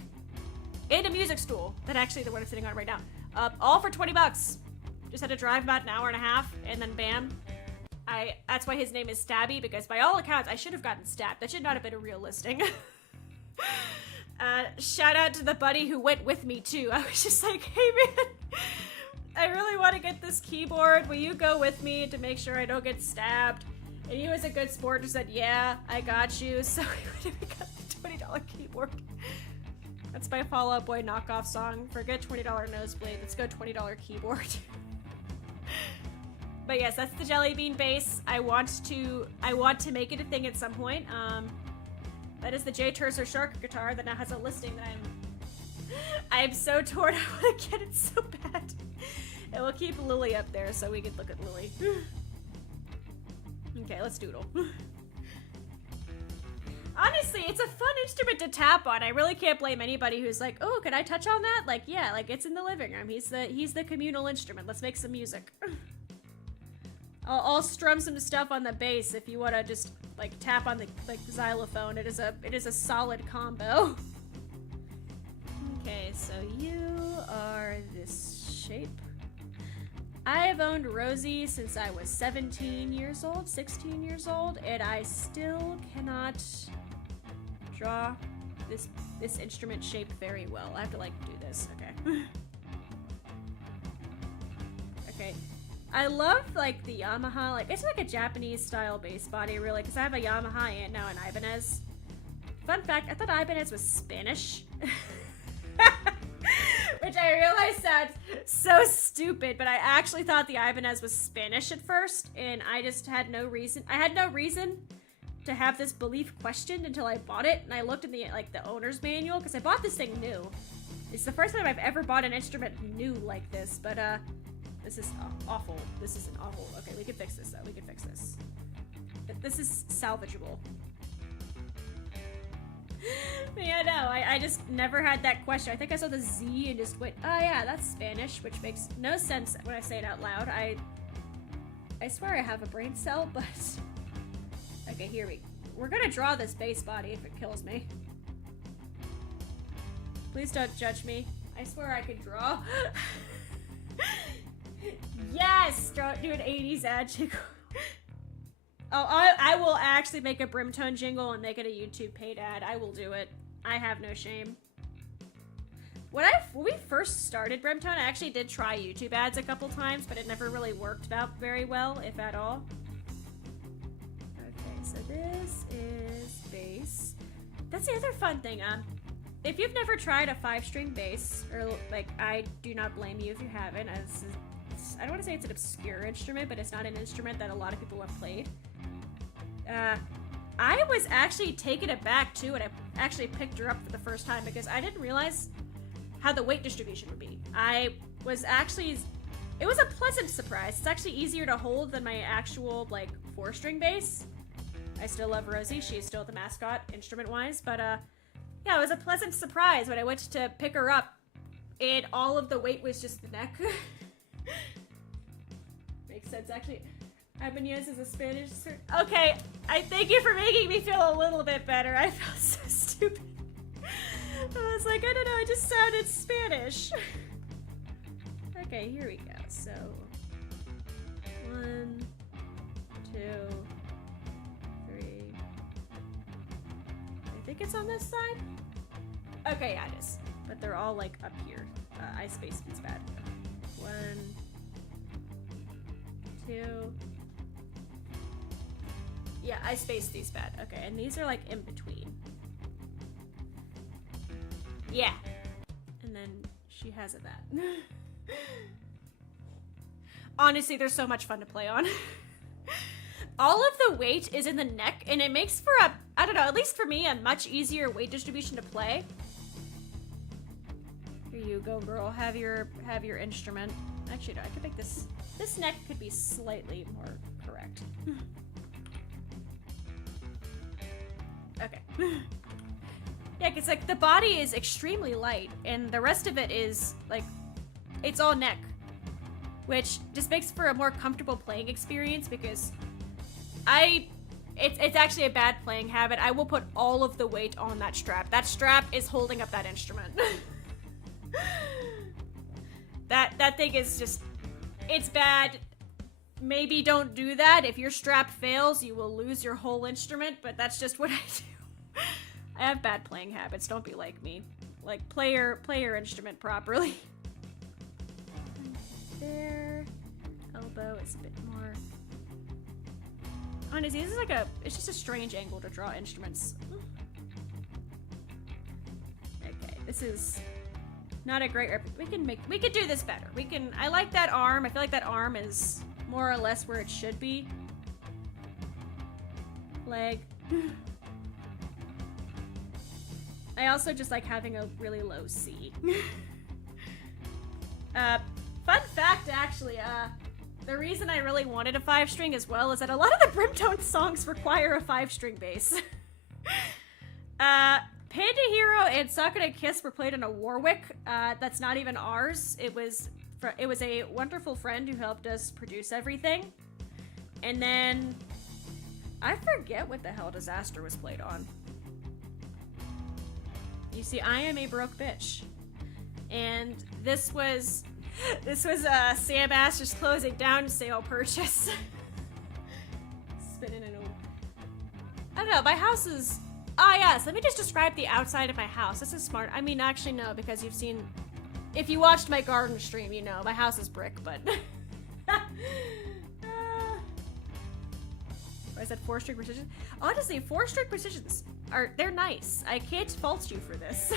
and a music stool. That actually the one I'm sitting on right now. All for 20 bucks. Just had to drive about an hour and a half, and then bam. That's why his name is Stabby, because by all accounts, I should have gotten stabbed. That should not have been a real listing. Shout out to the buddy who went with me, too. I was just like, hey, man, I really want to get this keyboard. Will you go with me to make sure I don't get stabbed? And he was a good sport who said, yeah, I got you. So we got the $20 keyboard. That's my Fall Out Boy knockoff song. Forget $20 nosebleed. Let's go $20 keyboard. But yes, that's the jelly bean bass. I want to make it a thing at some point. That is the J Tercer Shark guitar that now has a listing that I'm so torn. I want to get it so bad. And we'll keep Lily up there so we can look at Lily. Okay, let's doodle. Honestly, it's a fun instrument to tap on. I really can't blame anybody who's like, oh, can I touch on that? Like, yeah, like it's in the living room. He's the communal instrument. Let's make some music. I'll strum some stuff on the bass if you want to just like tap on the xylophone. It is a solid combo. Okay, so you are this shape. I have owned Rosie since I was 16 years old, and I still cannot draw this instrument shape very well. I have to like do this, okay. Okay, I love, like, the Yamaha. Like, it's like a Japanese-style base body, really, because I have a Yamaha and now an Ibanez. Fun fact, I thought Ibanez was Spanish. Which I realized sounds so stupid, but I actually thought the Ibanez was Spanish at first, and I just had no reason. I had no reason to have this belief questioned until I bought it, and I looked in the, like, the owner's manual, because I bought this thing new. It's the first time I've ever bought an instrument new like this, but, this is awful. This is an awful. Okay, we can fix this, though. We can fix this. This is salvageable. Yeah, no, I just never had that question. I think I saw the Z and just went, oh yeah, that's Spanish, which makes no sense when I say it out loud. I swear I have a brain cell, but... Okay, here we're gonna draw this base body if it kills me. Please don't judge me. I swear I can draw. Yes! Do an 80s ad jingle. Oh, I will actually make a BRIMTONE jingle and make it a YouTube paid ad. I will do it. I have no shame. When we first started BRIMTONE, I actually did try YouTube ads a couple times, but it never really worked out very well, if at all. Okay, so this is bass. That's the other fun thing. If you've never tried a 5-string bass, or like, I do not blame you if you haven't. I don't want to say it's an obscure instrument, but it's not an instrument that a lot of people have played. I was actually taken aback too, and I actually picked her up for the first time because I didn't realize how the weight distribution would be. It was a pleasant surprise. It's actually easier to hold than my actual, like, 4-string bass. I still love Rosie. She's still the mascot, instrument-wise, but, yeah, it was a pleasant surprise when I went to pick her up, and all of the weight was just the neck. Makes sense, actually. Ibanez is a Spanish. Okay, I thank you for making me feel a little bit better. I felt so stupid. I was like, I don't know, I just sounded Spanish. Okay, here we go. So, 1, 2, 3. I think it's on this side. Okay, yeah, it is. But they're all like up here. I spaced these bad. 1, 2. Yeah, I spaced these bad. Okay, and these are like in between. Yeah. And then she has it that. Honestly, they're so much fun to play on. All of the weight is in the neck, and it makes for a, I don't know, at least for me, a much easier weight distribution to play. Here you go, girl. Have your instrument. Actually, no, I could make this neck could be slightly more correct. Okay. Yeah, because, like, the body is extremely light, and the rest of it is, like, it's all neck. Which just makes for a more comfortable playing experience, because it's actually a bad playing habit. I will put all of the weight on that strap. That strap is holding up that instrument. That thing is just, it's bad. Maybe don't do that. If your strap fails, you will lose your whole instrument, but that's just what I do. I have bad playing habits. Don't be like me. Like, play your instrument properly. There. Elbow is a bit more. Honestly, this is like it's just a strange angle to draw instruments. Okay, this is not a great, we could do this better. I like that arm. I feel like that arm is more or less where it should be. Leg. I also just like having a really low C. Fun fact, actually, the reason I really wanted a 5-string as well is that a lot of the BRIMTONE songs require a 5-string bass. Panda Hero and Sakura Kiss were played on a Warwick. That's not even ours. It was a wonderful friend who helped us produce everything. And then I forget what the hell Disaster was played on. You see, I am a broke bitch. And this was Sam Astor's closing down sale purchase. Spinning in a... I don't know, my house is... Ah, yes, let me just describe the outside of my house. This is smart. I mean, actually, no, because you've seen... If you watched my garden stream, you know, my house is brick, but... I said 4-string precision. Honestly, 4-string precisions they're nice. I can't fault you for this.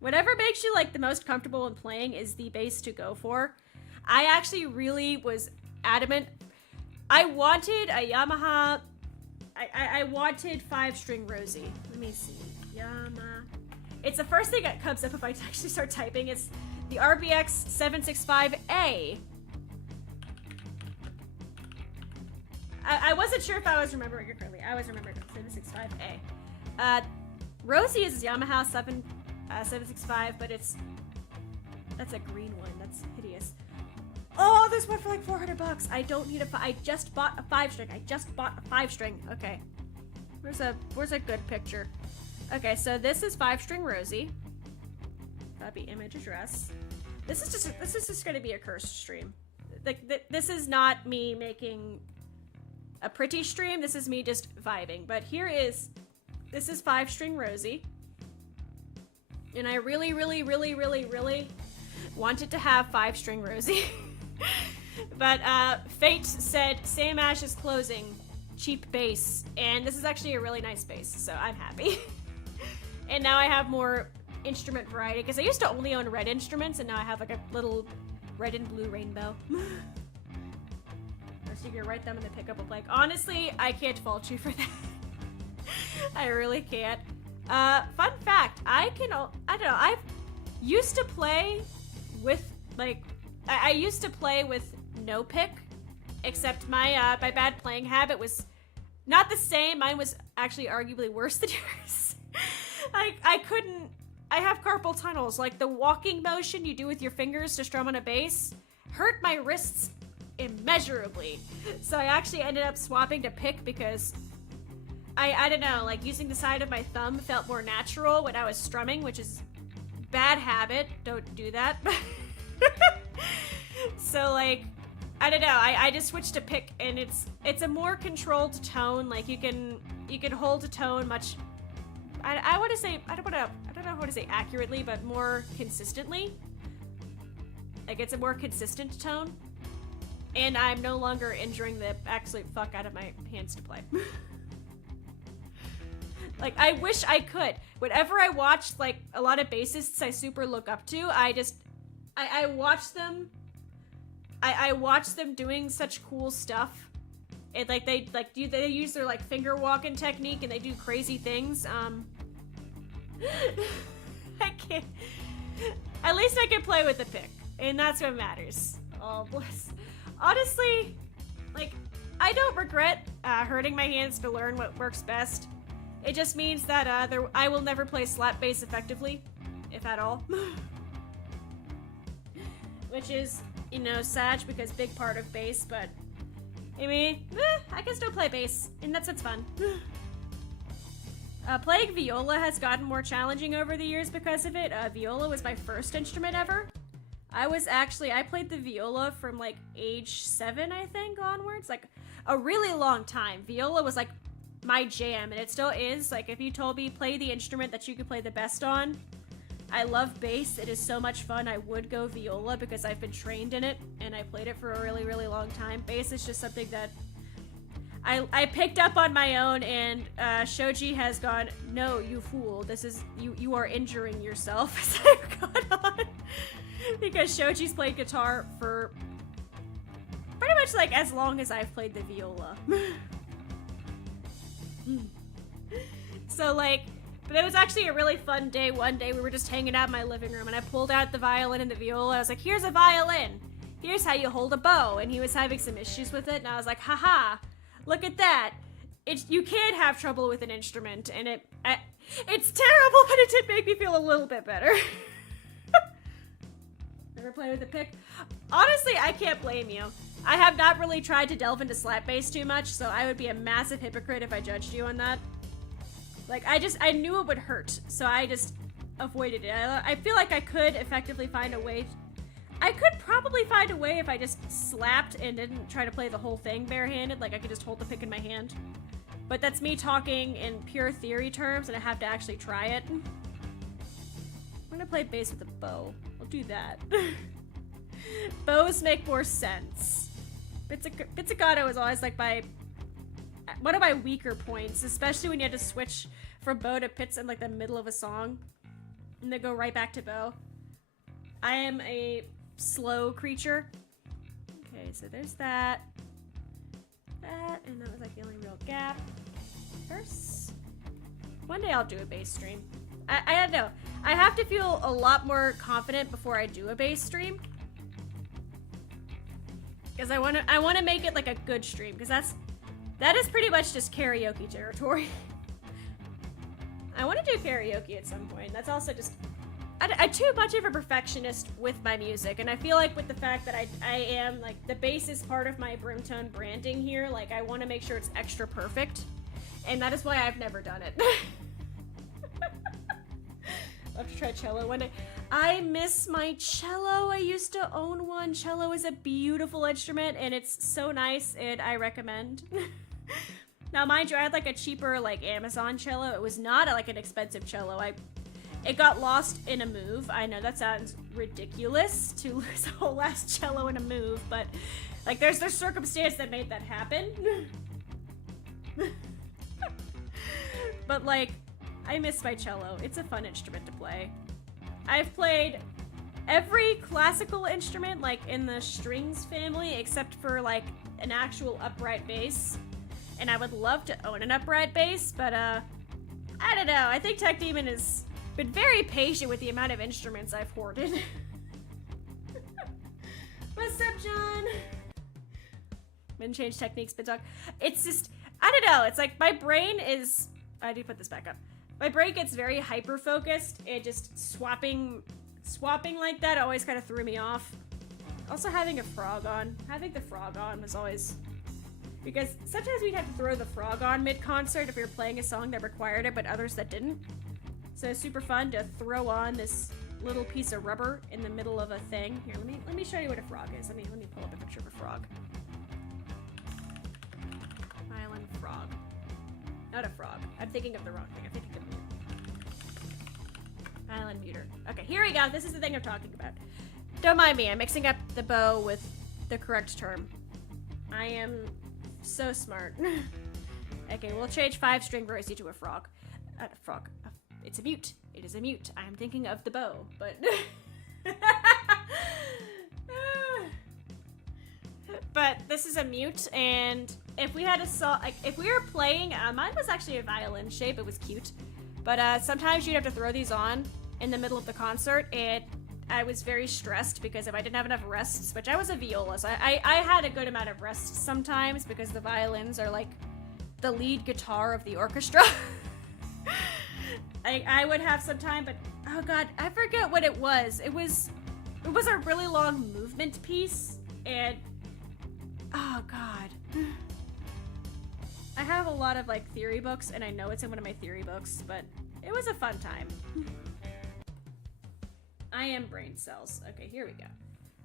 Whatever makes you like the most comfortable in playing is the bass to go for. I actually really was adamant. I wanted a Yamaha. I wanted 5-string Rosie. Let me see. Yamaha. It's the first thing that comes up if I actually start typing. It's the RBX 765A. I wasn't sure if I was remembering it correctly. I was remembering 765A. Rosie is Yamaha 765, but that's a green one. That's hideous. Oh, this one for like $400. I don't need I just bought a 5-string. I just bought a 5-string. Okay. Where's a good picture? Okay, so this is 5-string Rosie. Copy image address. This is just gonna be a cursed stream. Like this is not me making a pretty stream. This is me just vibing. But this is 5-string Rosie. And I really, really, really, really, really wanted to have 5-string Rosie. But Fate said, Sam Ash is closing. Cheap bass. And this is actually a really nice bass, so I'm happy. And now I have more instrument variety, because I used to only own red instruments, and now I have like a little red and blue rainbow. So you can write them in the pickup of like, honestly, I can't fault you for that. I really can't. Fun fact, I don't know, I've used to play with, like, I used to play with no pick, except my bad playing habit was not the same. Mine was actually arguably worse than yours. I have carpal tunnels. Like, the walking motion you do with your fingers to strum on a bass hurt my wrists immeasurably. So I actually ended up swapping to pick because I don't know, like, using the side of my thumb felt more natural when I was strumming, which is bad habit. Don't do that. So, like, I don't know, I just switched to pick, and it's a more controlled tone. Like, you can hold a tone much, I want to say, I don't know how to say accurately, but more consistently. Like, it's a more consistent tone. And I'm no longer injuring the absolute fuck out of my hands to play. Like, I wish I could. Whenever I watch, like, a lot of bassists I super look up to, I watch them. I watch them doing such cool stuff. And, like, they use their, like, finger walking technique, and they do crazy things. I can't. At least I can play with the pick, and that's what matters. Oh, bless. Honestly, like, I don't regret hurting my hands to learn what works best. It just means that I will never play slap bass effectively, if at all. Which is, you know, sad because big part of bass, but I mean, I can still play bass, and that's what's fun. Playing viola has gotten more challenging over the years because of it. Viola was my first instrument ever. I played the viola from like age 7, I think, onwards. Like, a really long time. Viola was like my jam, and it still is. Like, if you told me play the instrument that you could play the best on, I love bass. It is so much fun. I would go viola because I've been trained in it, and I played it for a really, really long time. Bass is just something that I picked up on my own, and Shoji has gone, no, you fool. This is, you are injuring yourself as I've gone on. Because Shoji's played guitar for pretty much like as long as I've played the viola. So, like, but it was actually a really fun day. One day we were just hanging out in my living room, and I pulled out the violin and the viola. I was like, here's a violin. Here's how you hold a bow. And he was having some issues with it, and I was like, haha, look at that. You can have trouble with an instrument, and it's terrible, but it did make me feel a little bit better. Never play with a pick? Honestly, I can't blame you. I have not really tried to delve into slap bass too much, so I would be a massive hypocrite if I judged you on that. Like, I knew it would hurt, so I just avoided it. I feel like I could effectively find a way. I could probably find a way if I just slapped and didn't try to play the whole thing barehanded. Like, I could just hold the pick in my hand. But that's me talking in pure theory terms, and I have to actually try it. I'm gonna play bass with a bow. I'll do that. Bows make more sense. Pizzicato is always like one of my weaker points, especially when you had to switch from bow to pizza in like the middle of a song and then go right back to bow. I am a slow creature. Okay, so there's that. And that was like the only real gap. First, one day I'll do a bass stream. I don't know. I have to feel a lot more confident before I do a bass stream. Because I want to make it like a good stream, because that is pretty much just karaoke territory. I want to do karaoke at some point. That's also just I'm too much of a perfectionist with my music, and I feel like with the fact that I am like the bass is part of my BRIMTONE branding here, like I want to make sure it's extra perfect, and that is why I've never done it. I'll have to try cello one day. I miss my cello. I used to own one. Cello is a beautiful instrument, and it's so nice, and I recommend. Now, mind you, I had like a cheaper like Amazon cello. It was not like an expensive cello. It got lost in a move. I know that sounds ridiculous to lose a whole ass cello in a move, but like there's circumstance that made that happen. But like, I miss my cello. It's a fun instrument to play. I've played every classical instrument like in the strings family except for like an actual upright bass. And I would love to own an upright bass, but I don't know. I think Tech Demon has been very patient with the amount of instruments I've hoarded. What's up, John? Been change techniques, been talk. It's just, I don't know. It's like my brain is, I need to put this back up. My brain gets very hyper-focused, and just swapping like that always kind of threw me off. Also having a frog on. Having the frog on was always, because sometimes we'd have to throw the frog on mid-concert if we were playing a song that required it, but others that didn't. So it's super fun to throw on this little piece of rubber in the middle of a thing. Here, let me show you what a frog is. Let me pull up a picture of a frog. Violin frog. Not a frog. I'm thinking of the wrong thing. I'm thinking of mute. Violin muter. Okay, here we go. This is the thing I'm talking about. Don't mind me. I'm mixing up the bow with the correct term. I am so smart. Okay, we'll change 5-string Rosie to a frog. A frog. It's a mute. It is a mute. I am thinking of the bow, but... But this is a mute, and if we had a song, like, if we were playing, mine was actually a violin shape, it was cute, but sometimes you'd have to throw these on in the middle of the concert, and I was very stressed because if I didn't have enough rests, which I was a viola, so I had a good amount of rests sometimes because the violins are like the lead guitar of the orchestra. I would have some time, but oh god, I forget what it was. It was a really long movement piece, and oh god. I have a lot of like theory books, and I know it's in one of my theory books, but it was a fun time. I am brain cells. Okay, here we go.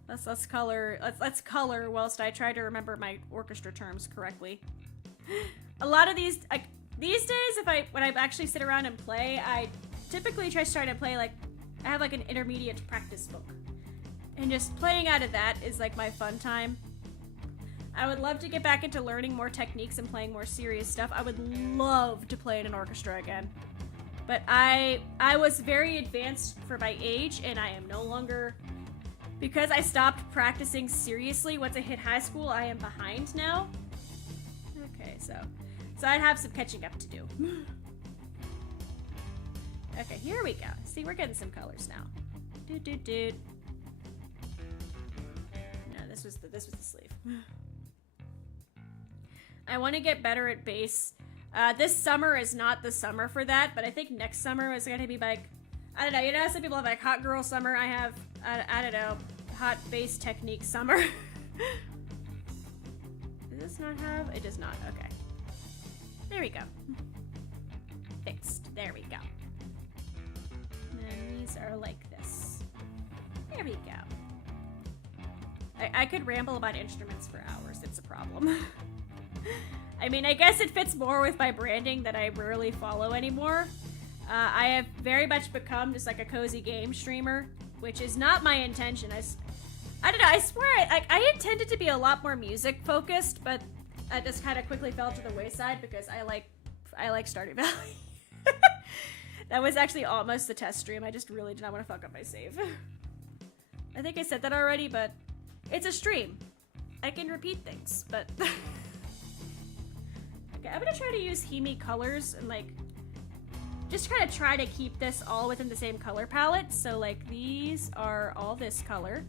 Let's color whilst I try to remember my orchestra terms correctly. A lot of these, like these days, when I actually sit around and play, I typically try to play like, I have like an intermediate practice book, and just playing out of that is like my fun time. I would love to get back into learning more techniques and playing more serious stuff. I would love to play in an orchestra again. But I was very advanced for my age, and I am no longer, because I stopped practicing seriously once I hit high school, I am behind now. Okay, so I'd have some catching up to do. Okay, here we go. See, we're getting some colors now. Doot. No, this was the sleeve. I want to get better at bass. This summer is not the summer for that, but I think next summer is going to be like, I don't know, you know, some people have like hot girl summer. I have, I don't know, hot bass technique summer. Does this not have? It does not. Okay. There we go. Fixed. There we go. And these are like this. There we go. I could ramble about instruments for hours. It's a problem. I mean, I guess it fits more with my branding that I rarely follow anymore. I have very much become just like a cozy game streamer, which is not my intention. I don't know, I swear I intended to be a lot more music focused, but I just kind of quickly fell to the wayside because I like Stardew Valley. That was actually almost the test stream. I just really did not want to fuck up my save. I think I said that already, but it's a stream. I can repeat things, but... Okay, I'm gonna try to use Himi colors and, like, just kind of try to keep this all within the same color palette. So, like, these are all this color.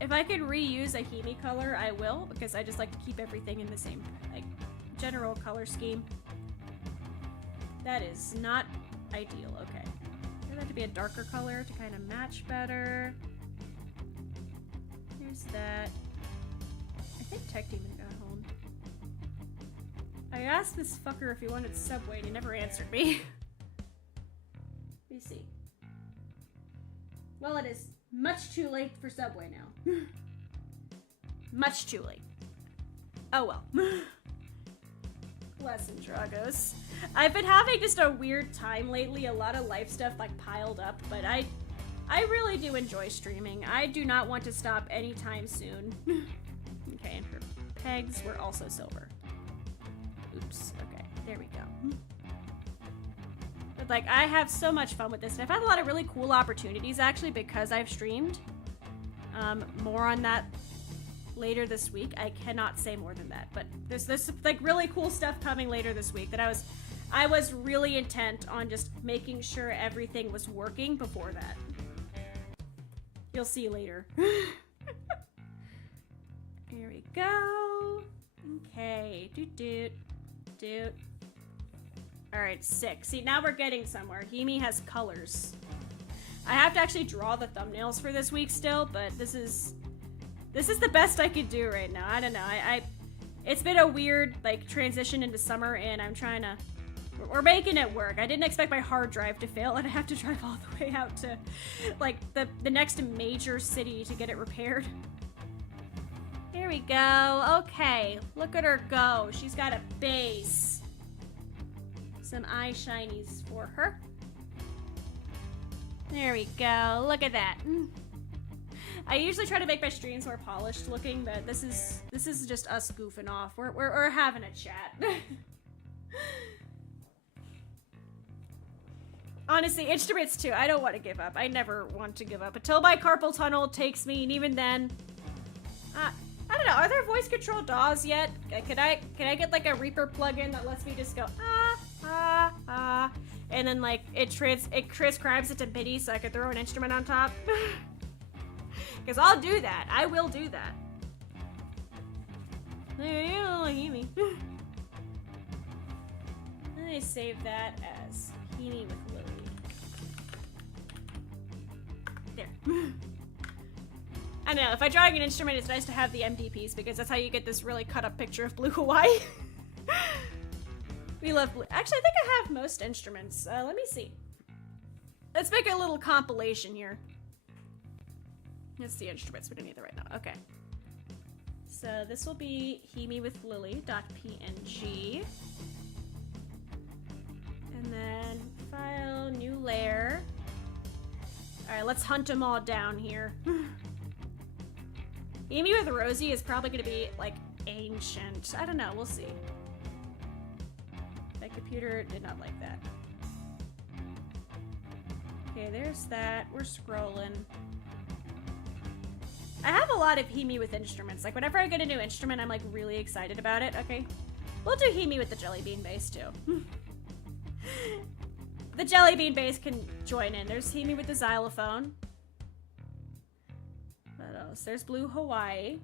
If I could reuse a Himi color, I will, because I just like to keep everything in the same, like, general color scheme. That is not ideal. Okay. I want that to be a darker color to kind of match better. There's that. I think Tech Demon got home. I asked this fucker if he wanted Subway and he never answered me. Let me see. Well, it is much too late for Subway now. Much too late. Oh well. Lesson Dragos. I've been having just a weird time lately, a lot of life stuff like piled up, but I really do enjoy streaming. I do not want to stop anytime soon. Okay, and her pegs were also silver. Oops, okay, there we go. But like, I have so much fun with this, and I've had a lot of really cool opportunities actually because I've streamed. More on that later this week. I cannot say more than that, but there's this like really cool stuff coming later this week that I was really intent on just making sure everything was working before that. You'll see later. Here we go. Okay, doot. All right, 6. See, now we're getting somewhere. Himi has colors. I have to actually draw the thumbnails for this week still, but this is the best I could do right now. I don't know. It's been a weird like transition into summer, and I'm trying to. We're making it work. I didn't expect my hard drive to fail, and I have to drive all the way out to like the next major city to get it repaired. Here we go. Okay, look at her go. She's got a base. Some eye shinies for her. There we go. Look at that. I usually try to make my streams more polished looking, but this is just us goofing off. We're having a chat. Honestly, instruments too. I don't want to give up. I never want to give up until my carpal tunnel takes me, and even then, I don't know. Are there voice control DAWs yet? Can I get like a Reaper plugin that lets me just go and then like it transcribes it to MIDI so I could throw an instrument on top? Because I'll do that. I will do that. There you go, Himi. Let me save that as Himi with Lily. There. I don't know, if I'm drawing an instrument, it's nice to have the MDPs because that's how you get this really cut up picture of Blue Hawaii. We love blue. Actually, I think I have most instruments. Let me see. Let's make a little compilation here. That's the instruments. We don't need that right now. Okay. So this will be Himi with Lily.png. And then file, new layer. Alright, let's hunt them all down here. Himi with Rosie is probably going to be, like, ancient. I don't know. We'll see. My computer did not like that. Okay, there's that. We're scrolling. I have a lot of Himi with instruments. Like, whenever I get a new instrument, I'm, like, really excited about it. Okay. We'll do Himi with the jelly bean bass, too. The jelly bean bass can join in. There's Himi with the xylophone. What else? There's Blue Hawaii.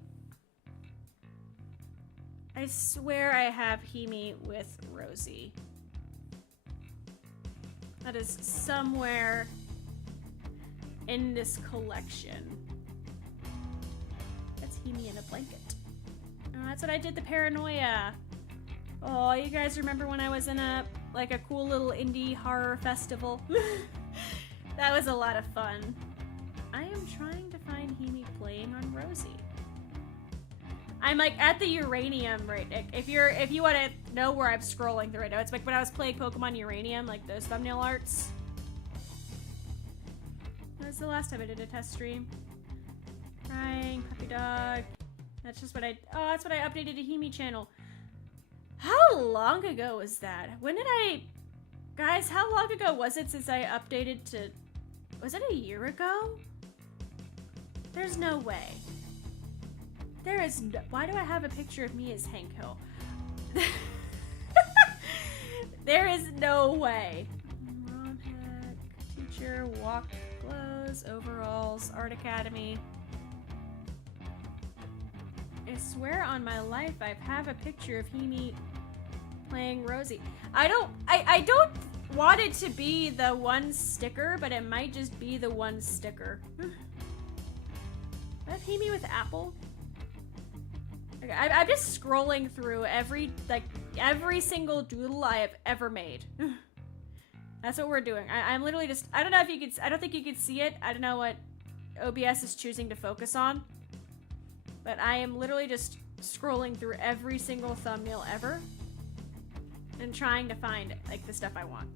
I swear I have Himi with Rosie. That is somewhere in this collection. That's Himi in a blanket. Oh, that's what I did, the Paranoia. Oh, you guys remember when I was in a cool little indie horror festival? That was a lot of fun. I am trying to find Himi playing on Rosie. I'm like at the Uranium right. If you want to know where I'm scrolling through right now, it's like when I was playing Pokemon Uranium, like those thumbnail arts. was the last time I did a test stream. Crying, puppy dog. That's just what that's what I updated a Himi channel. How long ago was that? When did guys, how long ago was it since I updated to, was it a year ago? There's no way. There is no, why do I have a picture of me as Hank Hill? There is no way. Rom hack, teacher, walk clothes, overalls, art academy. I swear on my life I have a picture of Himi playing Rosie. I don't want it to be the one sticker, but it might just be the one sticker. I have Himi with Apple. Okay, I'm just scrolling through every single doodle I have ever made. That's what we're doing. I'm literally just, I don't know if you could, I don't think you could see it. I don't know what OBS is choosing to focus on. But I am literally just scrolling through every single thumbnail ever and trying to find, like, the stuff I want.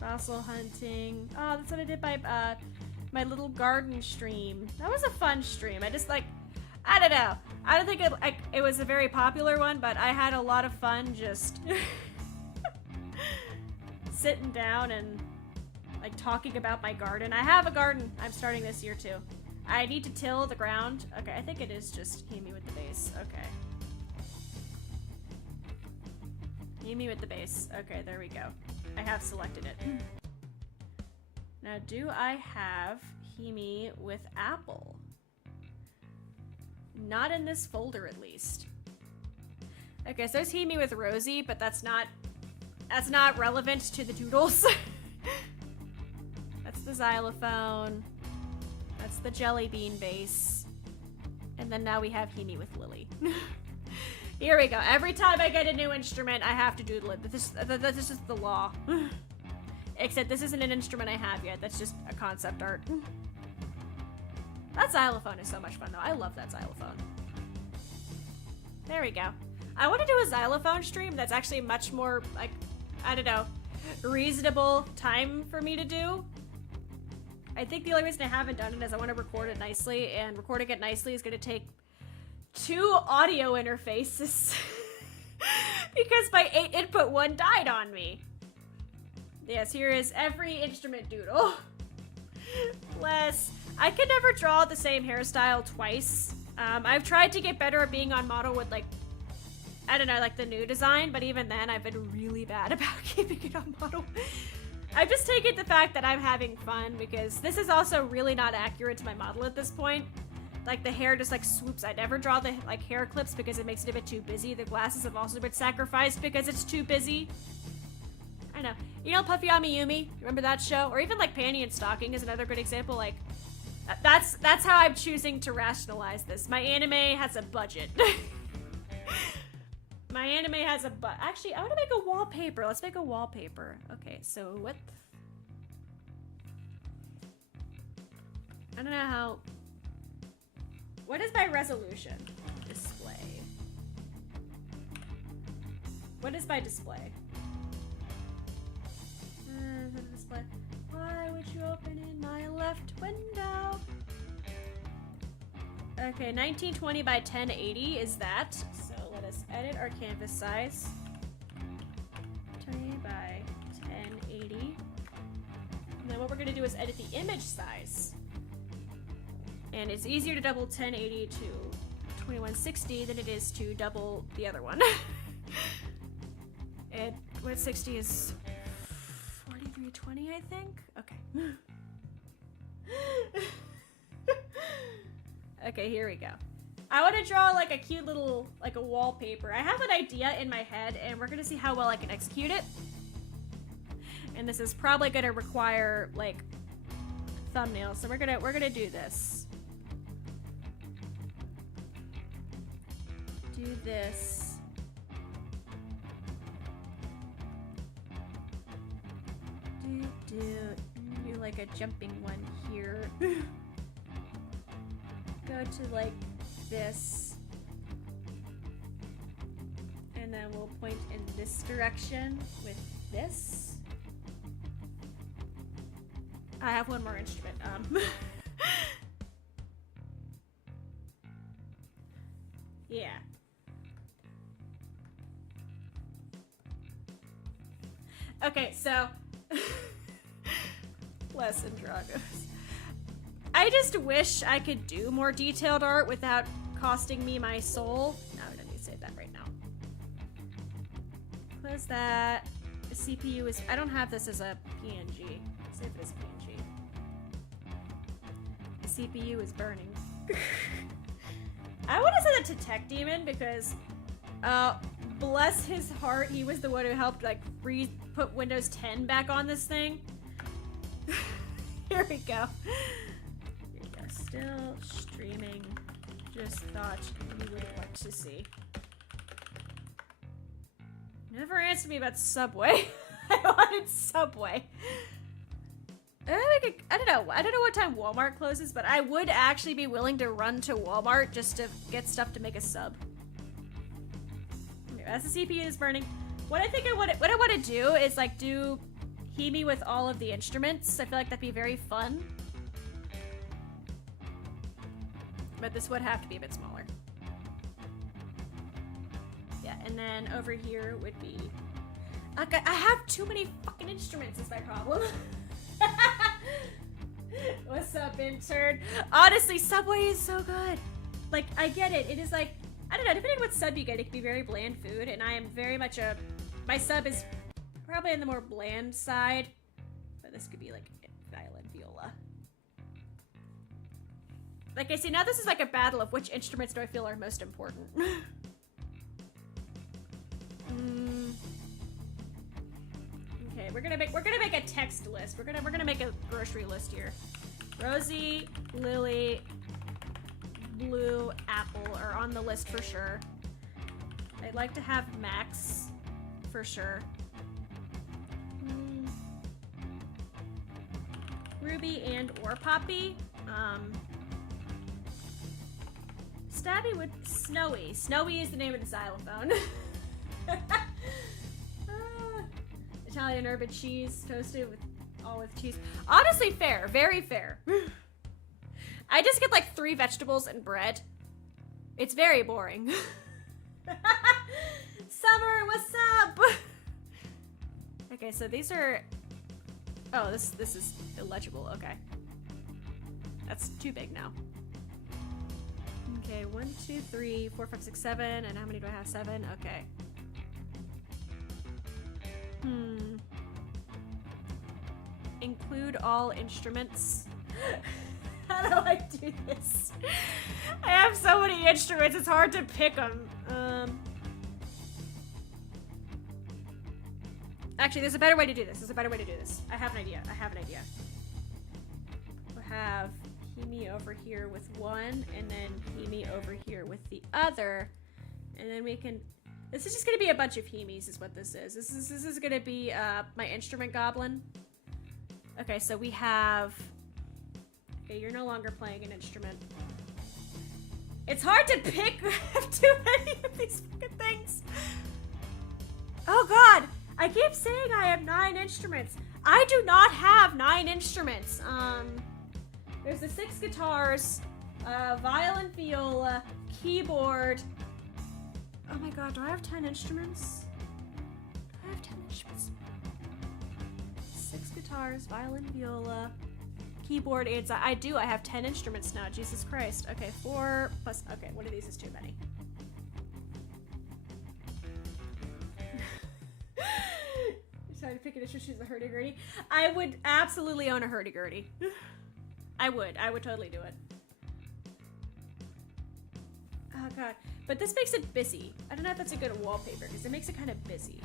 Fossil hunting. Oh, that's what I did by, my little garden stream. That was a fun stream. I just, like, I don't know. I don't think it was a very popular one, but I had a lot of fun just sitting down and, like, talking about my garden. I have a garden I'm starting this year, too. I need to till the ground. Okay, I think it is just Himi with the base. Okay. Himi with the base. Okay, there we go. I have selected it. Now, do I have Himi with apple? Not in this folder, at least. Okay, so there's Himi with Rosie, but that's not relevant to the doodles. That's the xylophone. That's the jelly bean base. And then now we have Himi with Lily. Here we go. Every time I get a new instrument, I have to doodle it. This is just the law. Except this isn't an instrument I have yet. That's just a concept art. That xylophone is so much fun, though. I love that xylophone. There we go. I want to do a xylophone stream that's actually much more, like, I don't know, reasonable time for me to do. I think the only reason I haven't done it is I want to record it nicely, and recording it nicely is going to take 2 audio interfaces because my 8-input one died on me. Yes, here is every instrument doodle. I can never draw the same hairstyle twice. I've tried to get better at being on model with, like, I don't know, like the new design, but even then I've been really bad about keeping it on model. I've just taken the fact that I'm having fun because this is also really not accurate to my model at this point. Like, the hair just, like, swoops. I never draw the, like, hair clips because it makes it a bit too busy. The glasses have also been sacrificed because it's too busy. I know. You know Puffy Yumi? Remember that show? Or even, like, Panty and Stocking is another good example. Like, that's how I'm choosing to rationalize this. My anime has a budget. My anime has a actually, I want to make a wallpaper. Let's make a wallpaper. Okay, so what? I don't know how. What is my resolution? Display. What is my display? Display. Why would you open in my left window? Okay, 1920 by 1080 is that. So let us edit our canvas size. 20 by 1080. And then what we're gonna do is edit the image size. And it's easier to double 1080 to 2160 than it is to double the other one. And 160 is 4320, I think? Okay. Okay, here we go. I want to draw like a cute little, like a wallpaper. I have an idea in my head and we're gonna see how well I can execute it. And this is probably gonna require like thumbnails. So we're gonna do this. Do this. Do like a jumping one here. Go to like this. And then we'll point in this direction with this. I have one more instrument. Yeah. Okay, so Lesson Dragos. I just wish I could do more detailed art without costing me my soul. No, I don't need to save that right now. What is that? The CPU is... I don't have this as a PNG. Save it as PNG. The CPU is burning. I want to send it to Tech Demon because, bless his heart, he was the one who helped, like, put Windows 10 back on this thing. Here we go. Here we go. Still streaming. Just thought you would like to see. Never answered me about Subway. I wanted Subway. I don't know what time Walmart closes, but I would actually be willing to run to Walmart just to get stuff to make a sub. Okay, as the CPU is burning, what I want to do is like do Himi with all of the instruments. I feel like that'd be very fun. But this would have to be a bit smaller. Yeah, and then over here would be... Okay, I have too many fucking instruments is my problem. What's up, intern? Honestly, Subway is so good. Like, I get it. It is like, I don't know, depending on what sub you get, it can be very bland food, and I am very much a... My sub is probably on the more bland side, but this could be like violin, viola. Like I see, now this is like a battle of which instruments do I feel are most important. Okay, we're gonna make a text list. We're gonna make a grocery list here. Rosie, Lily, Blue, Apple are on the list for sure. I'd like to have Max for sure. Ruby and or Poppy. Stabby would Snowy. Snowy is the name of the xylophone. Italian urban cheese toasted with all with cheese. Honestly, fair, very fair. I just get like 3 vegetables and bread. It's very boring. Summer, what's up? Okay, so these are. Oh, this is illegible. Okay, that's too big now. Okay, 1, 2, 3, 4, 5, 6, 7, and how many do I have? 7. Okay. Include all instruments. How do I do this? I have so many instruments, it's hard to pick them. Actually, there's a better way to do this. I have an idea. We'll have Himi over here with one, and then Himi over here with the other. And then we can... This is just going to be a bunch of Himis is what this is. This is going to be my instrument goblin. Okay, so we have... Okay, you're no longer playing an instrument. It's hard to pick too many of these fucking things. Oh god! I keep saying I have 9 instruments. I do not have 9 instruments. There's the 6 guitars, violin, viola, keyboard. Oh my god, do I have 10 instruments? Do I have 10 instruments? 6 guitars, violin, viola, keyboard, and I do. I have 10 instruments now. Jesus Christ. Okay, 4 plus... Okay, one of these is too many. You're trying to pick an instrument. She's a hurdy-gurdy. I would absolutely own a hurdy-gurdy. I would totally do it. Oh god. But this makes it busy. I don't know if that's a good wallpaper, because it makes it kind of busy.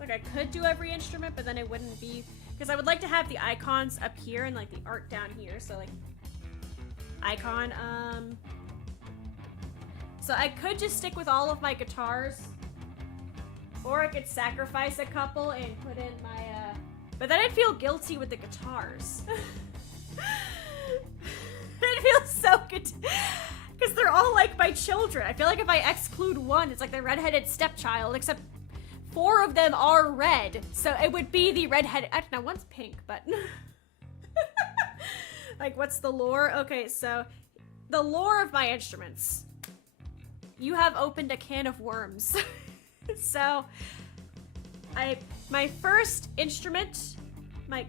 Like, I could do every instrument, but then it wouldn't be... Because I would like to have the icons up here and, like, the art down here. So, like, icon, So I could just stick with all of my guitars. Or I could sacrifice a couple and put in my, But then I'd feel guilty with the guitars. It feels so good. Because they're all like my children. I feel like if I exclude one, it's like the redheaded stepchild, except 4 of them are red. So it would be the redheaded, actually no, one's pink, but like what's the lore? Okay, so the lore of my instruments. You have opened a can of worms. So my first instrument, my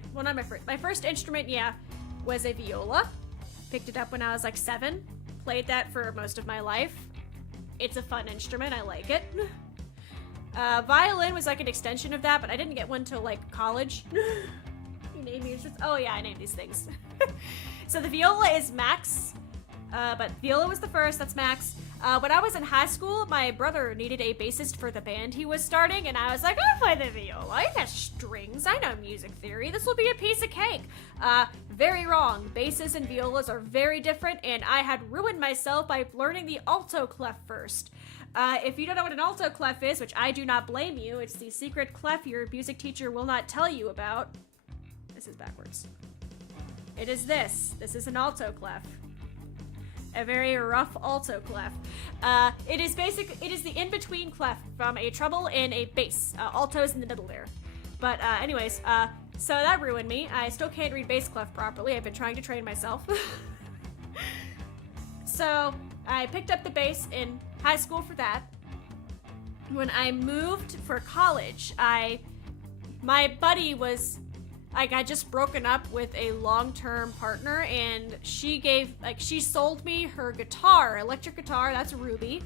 first instrument, yeah, was a viola. Picked it up when I was like 7. Played that for most of my life. It's a fun instrument, I like it. Violin was like an extension of that, but I didn't get one till like college. You name your instruments? Oh yeah, I named these things. So the viola is Max, but viola was the first, that's Max. When I was in high school, my brother needed a bassist for the band he was starting, and I was like, I'll play the viola. It has strings. I know music theory. This will be a piece of cake. Very wrong. Basses and violas are very different, and I had ruined myself by learning the alto clef first. If you don't know what an alto clef is, which I do not blame you, it's the secret clef your music teacher will not tell you about. This is backwards. It is this. This is an alto clef. A very rough alto clef. It is the in-between clef from a treble and a bass. Alto's in the middle there. But anyways, so that ruined me. I still can't read bass clef properly. I've been trying to train myself. So I picked up the bass in high school for that. When I moved for college, my buddy was, like, I just broken up with a long-term partner, and she sold me her guitar, electric guitar, that's Ruby,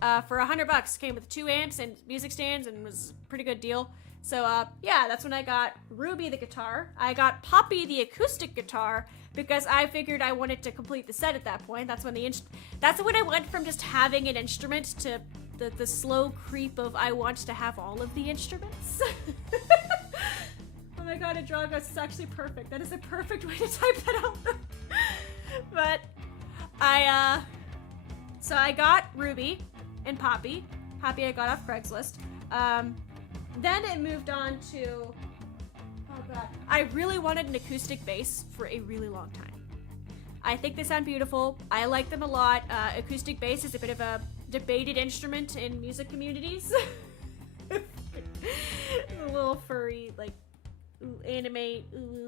for $100. Came with 2 amps and music stands and was a pretty good deal. So, yeah, that's when I got Ruby the guitar. I got Poppy the acoustic guitar because I figured I wanted to complete the set at that point. That's when I went from just having an instrument to the slow creep of I want to have all of the instruments. Oh my god, Adragos is actually perfect. That is a perfect way to type that out. But so I got Ruby and Poppy. Poppy I got off Craigslist. Then it moved on to, oh god, I really wanted an acoustic bass for a really long time. I think they sound beautiful. I like them a lot. Acoustic bass is a bit of a debated instrument in music communities. A little furry, like, anime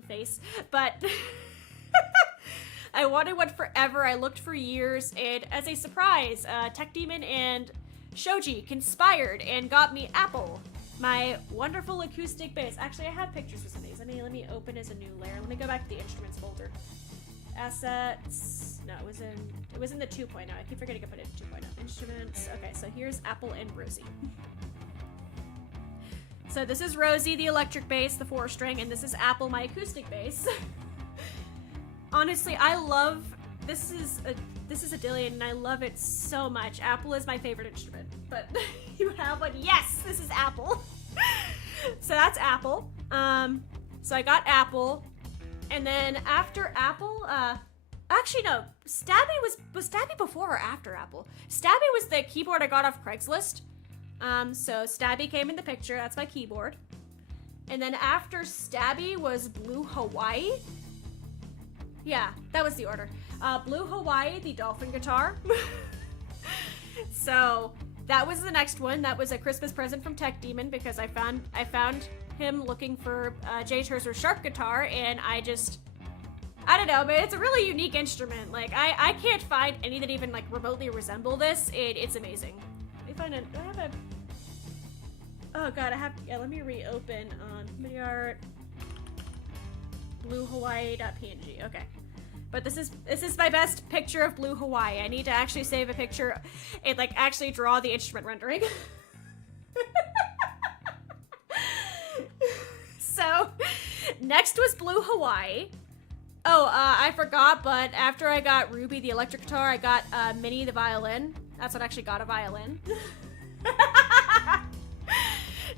face, but I wanted one forever. I looked for years, and as a surprise, Tech Demon and Shoji conspired and got me Apple, my wonderful acoustic bass. Actually, I have pictures of some of these. Let me open as a new layer. Let me go back to the instruments folder. Assets. No, it was in the 2.0. I keep forgetting to put it in 2.0. Instruments. Okay, so here's Apple and Rosie. So this is Rosie, the electric bass, the 4-string, and this is Apple, my acoustic bass. Honestly, I love, this is a Dillion, and I love it so much. Apple is my favorite instrument, but you have one. Yes, this is Apple. So that's Apple. So I got Apple, and then after Apple, actually no, Stabby was Stabby before or after Apple? Stabby was the keyboard I got off Craigslist. So Stabby came in the picture, that's my keyboard. And then after Stabby was Blue Hawaii. Yeah, that was the order. Blue Hawaii, the dolphin guitar. So that was the next one. That was a Christmas present from Tech Demon because I found him looking for Jay Terser's shark guitar, and I don't know, but it's a really unique instrument. Like, I can't find any that even like remotely resemble this. It's amazing. Do I have a... Oh god, let me reopen on Himari bluehawaii.png. Okay. But this is my best picture of Blue Hawaii. I need to actually save a picture and like actually draw the instrument rendering. So, next was Blue Hawaii. Oh, I forgot, but after I got Ruby the electric guitar, I got Minnie the violin. That's what I actually got, a violin.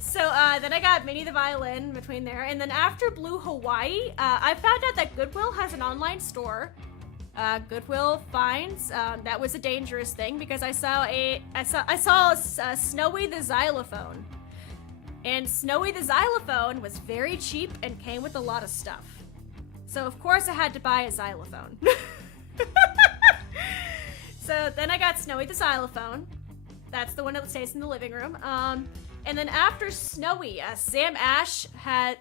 So then I got Minnie the violin between there, and then after Blue Hawaii, I found out that Goodwill has an online store. Goodwill finds, that was a dangerous thing because I saw Snowy the xylophone, and Snowy the xylophone was very cheap and came with a lot of stuff. So of course I had to buy a xylophone. So then I got Snowy the xylophone. That's the one that stays in the living room. And then after Snowy, Sam Ash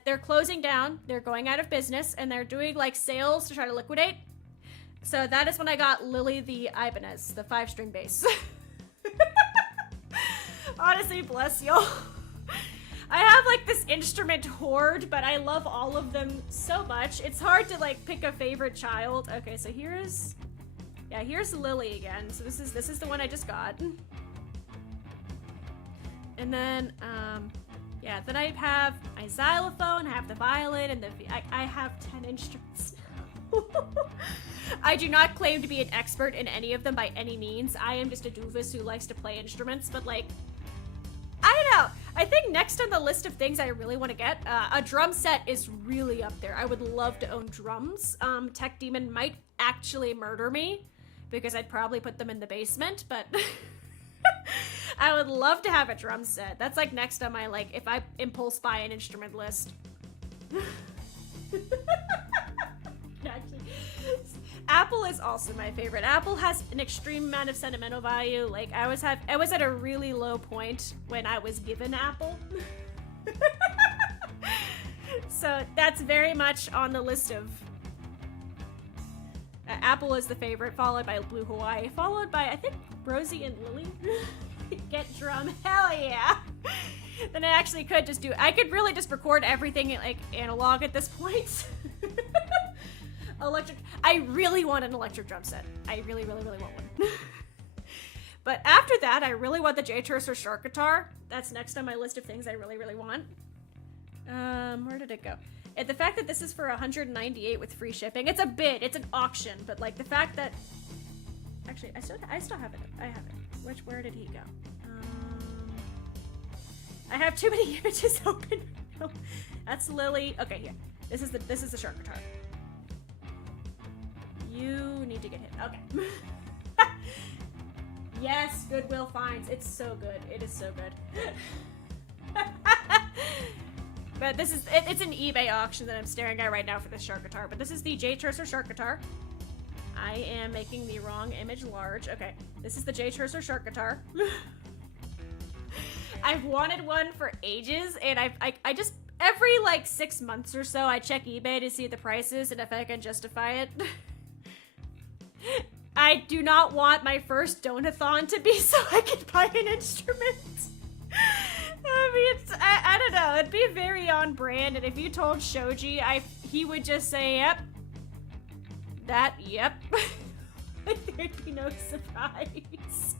they're closing down, they're going out of business, and they're doing like sales to try to liquidate. So that is when I got Lily the Ibanez, the 5-string bass. Honestly, bless y'all. I have like this instrument hoard, but I love all of them so much. It's hard to like pick a favorite child. Okay, so here's Lily again. So this is the one I just got. And then, yeah, then I have my xylophone, I have the violin, and I have 10 instruments. I do not claim to be an expert in any of them by any means. I am just a doofus who likes to play instruments, but like, I don't know. I think next on the list of things I really want to get, a drum set is really up there. I would love to own drums. Tech Demon might actually murder me because I'd probably put them in the basement, but I would love to have a drum set. That's like next on my, like, if I impulse buy an instrument list. Actually, Apple is also my favorite. Apple has an extreme amount of sentimental value. Like, I was at a really low point when I was given Apple. So that's very much on the list of Apple is the favorite, followed by Blue Hawaii, followed by, I think, Rosie and Lily. Get drum, hell yeah. Then I actually could just I could really just record everything like analog at this point. Electric, I really want an electric drum set. I really, really, really want one. But after that, I really want the J Tercer shark guitar. That's next on my list of things I really, really want. Where did it go? And the fact that this is for $198 with free shipping, it's a bid, it's an auction, but like the fact that, actually, I still have it. I have it. Where did he go? I have too many images open. Oh, that's Lily. Okay, here. This is the shark guitar. You need to get hit. Okay. Yes, Goodwill finds. It's so good. It is so good. But it's an eBay auction that I'm staring at right now for this shark guitar. But this is the J Tercer shark guitar. I am making the wrong image large. Okay, this is the J Tercer shark guitar. I've wanted one for ages, and I just every like 6 months or so I check eBay to see the prices and if I can justify it. I do not want my first donathon to be so I can buy an instrument. I mean, I don't know. It'd be very on brand, and if you told Shoji, he would just say, yep. Yep. There'd be no surprise.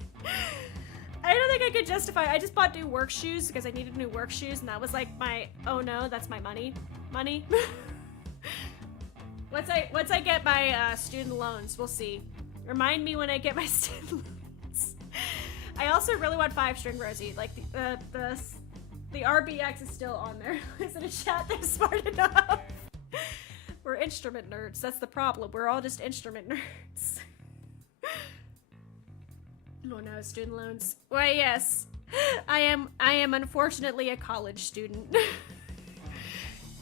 I don't think I could justify. I just bought new work shoes because I needed new work shoes, and that was like my, oh no, that's my money. Once I get my student loans, we'll see. Remind me when I get my student loans. I also really want 5-string Rosie. Like the RBX is still on there. Is it a chat that's smart enough? We're instrument nerds. That's the problem. We're all just instrument nerds. Oh no, student loans. Why, yes. I am unfortunately a college student.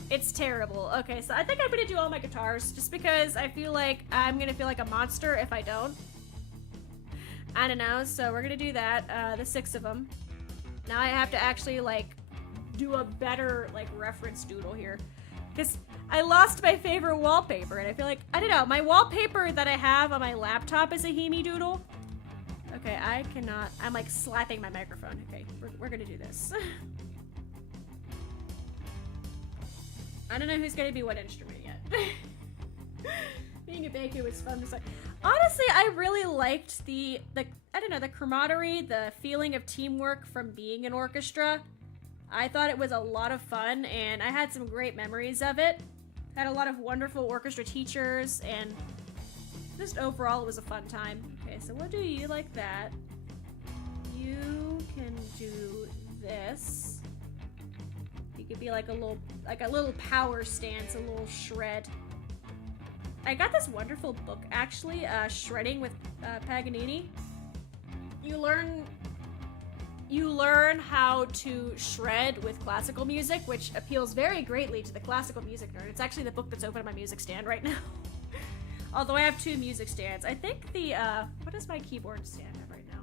It's terrible. Okay, so I think I'm gonna do all my guitars just because I feel like I'm gonna feel like a monster if I don't. I don't know, so we're gonna do that. The 6 of them. Now I have to actually like do a better like reference doodle here. Because I lost my favorite wallpaper and I feel like, I don't know, my wallpaper that I have on my laptop is a Himi doodle. Okay, I cannot, I'm like slapping my microphone. Okay, we're gonna do this. I don't know who's gonna be what instrument yet. Being a baker was fun to say. Honestly, I really liked the I don't know, the camaraderie, the feeling of teamwork from being an orchestra. I thought it was a lot of fun, and I had some great memories of it. Had a lot of wonderful orchestra teachers, and just overall it was a fun time. Okay, so we'll do you like that. You can do this. You could be like a little power stance, a little shred. I got this wonderful book actually, Shredding with Paganini. You learn how to shred with classical music, which appeals very greatly to the classical music nerd. It's actually the book that's open on my music stand right now. Although I have 2 music stands. I think the, what does my keyboard stand have right now?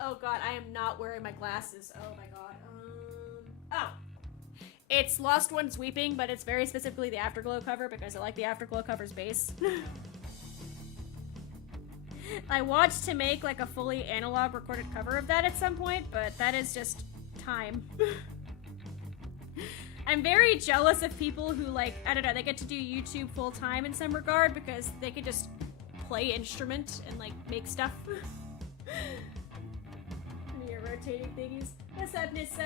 Oh god, I am not wearing my glasses. Oh my god. Oh. It's Lost Ones Weeping, but it's very specifically the Afterglow cover because I like the Afterglow cover's base. I want to make like a fully analog recorded cover of that at some point, but that is just time. I'm very jealous of people who, like, I don't know, they get to do YouTube full time in some regard because they can just play instrument and like make stuff. You're rotating thingies. What's up, Nissa?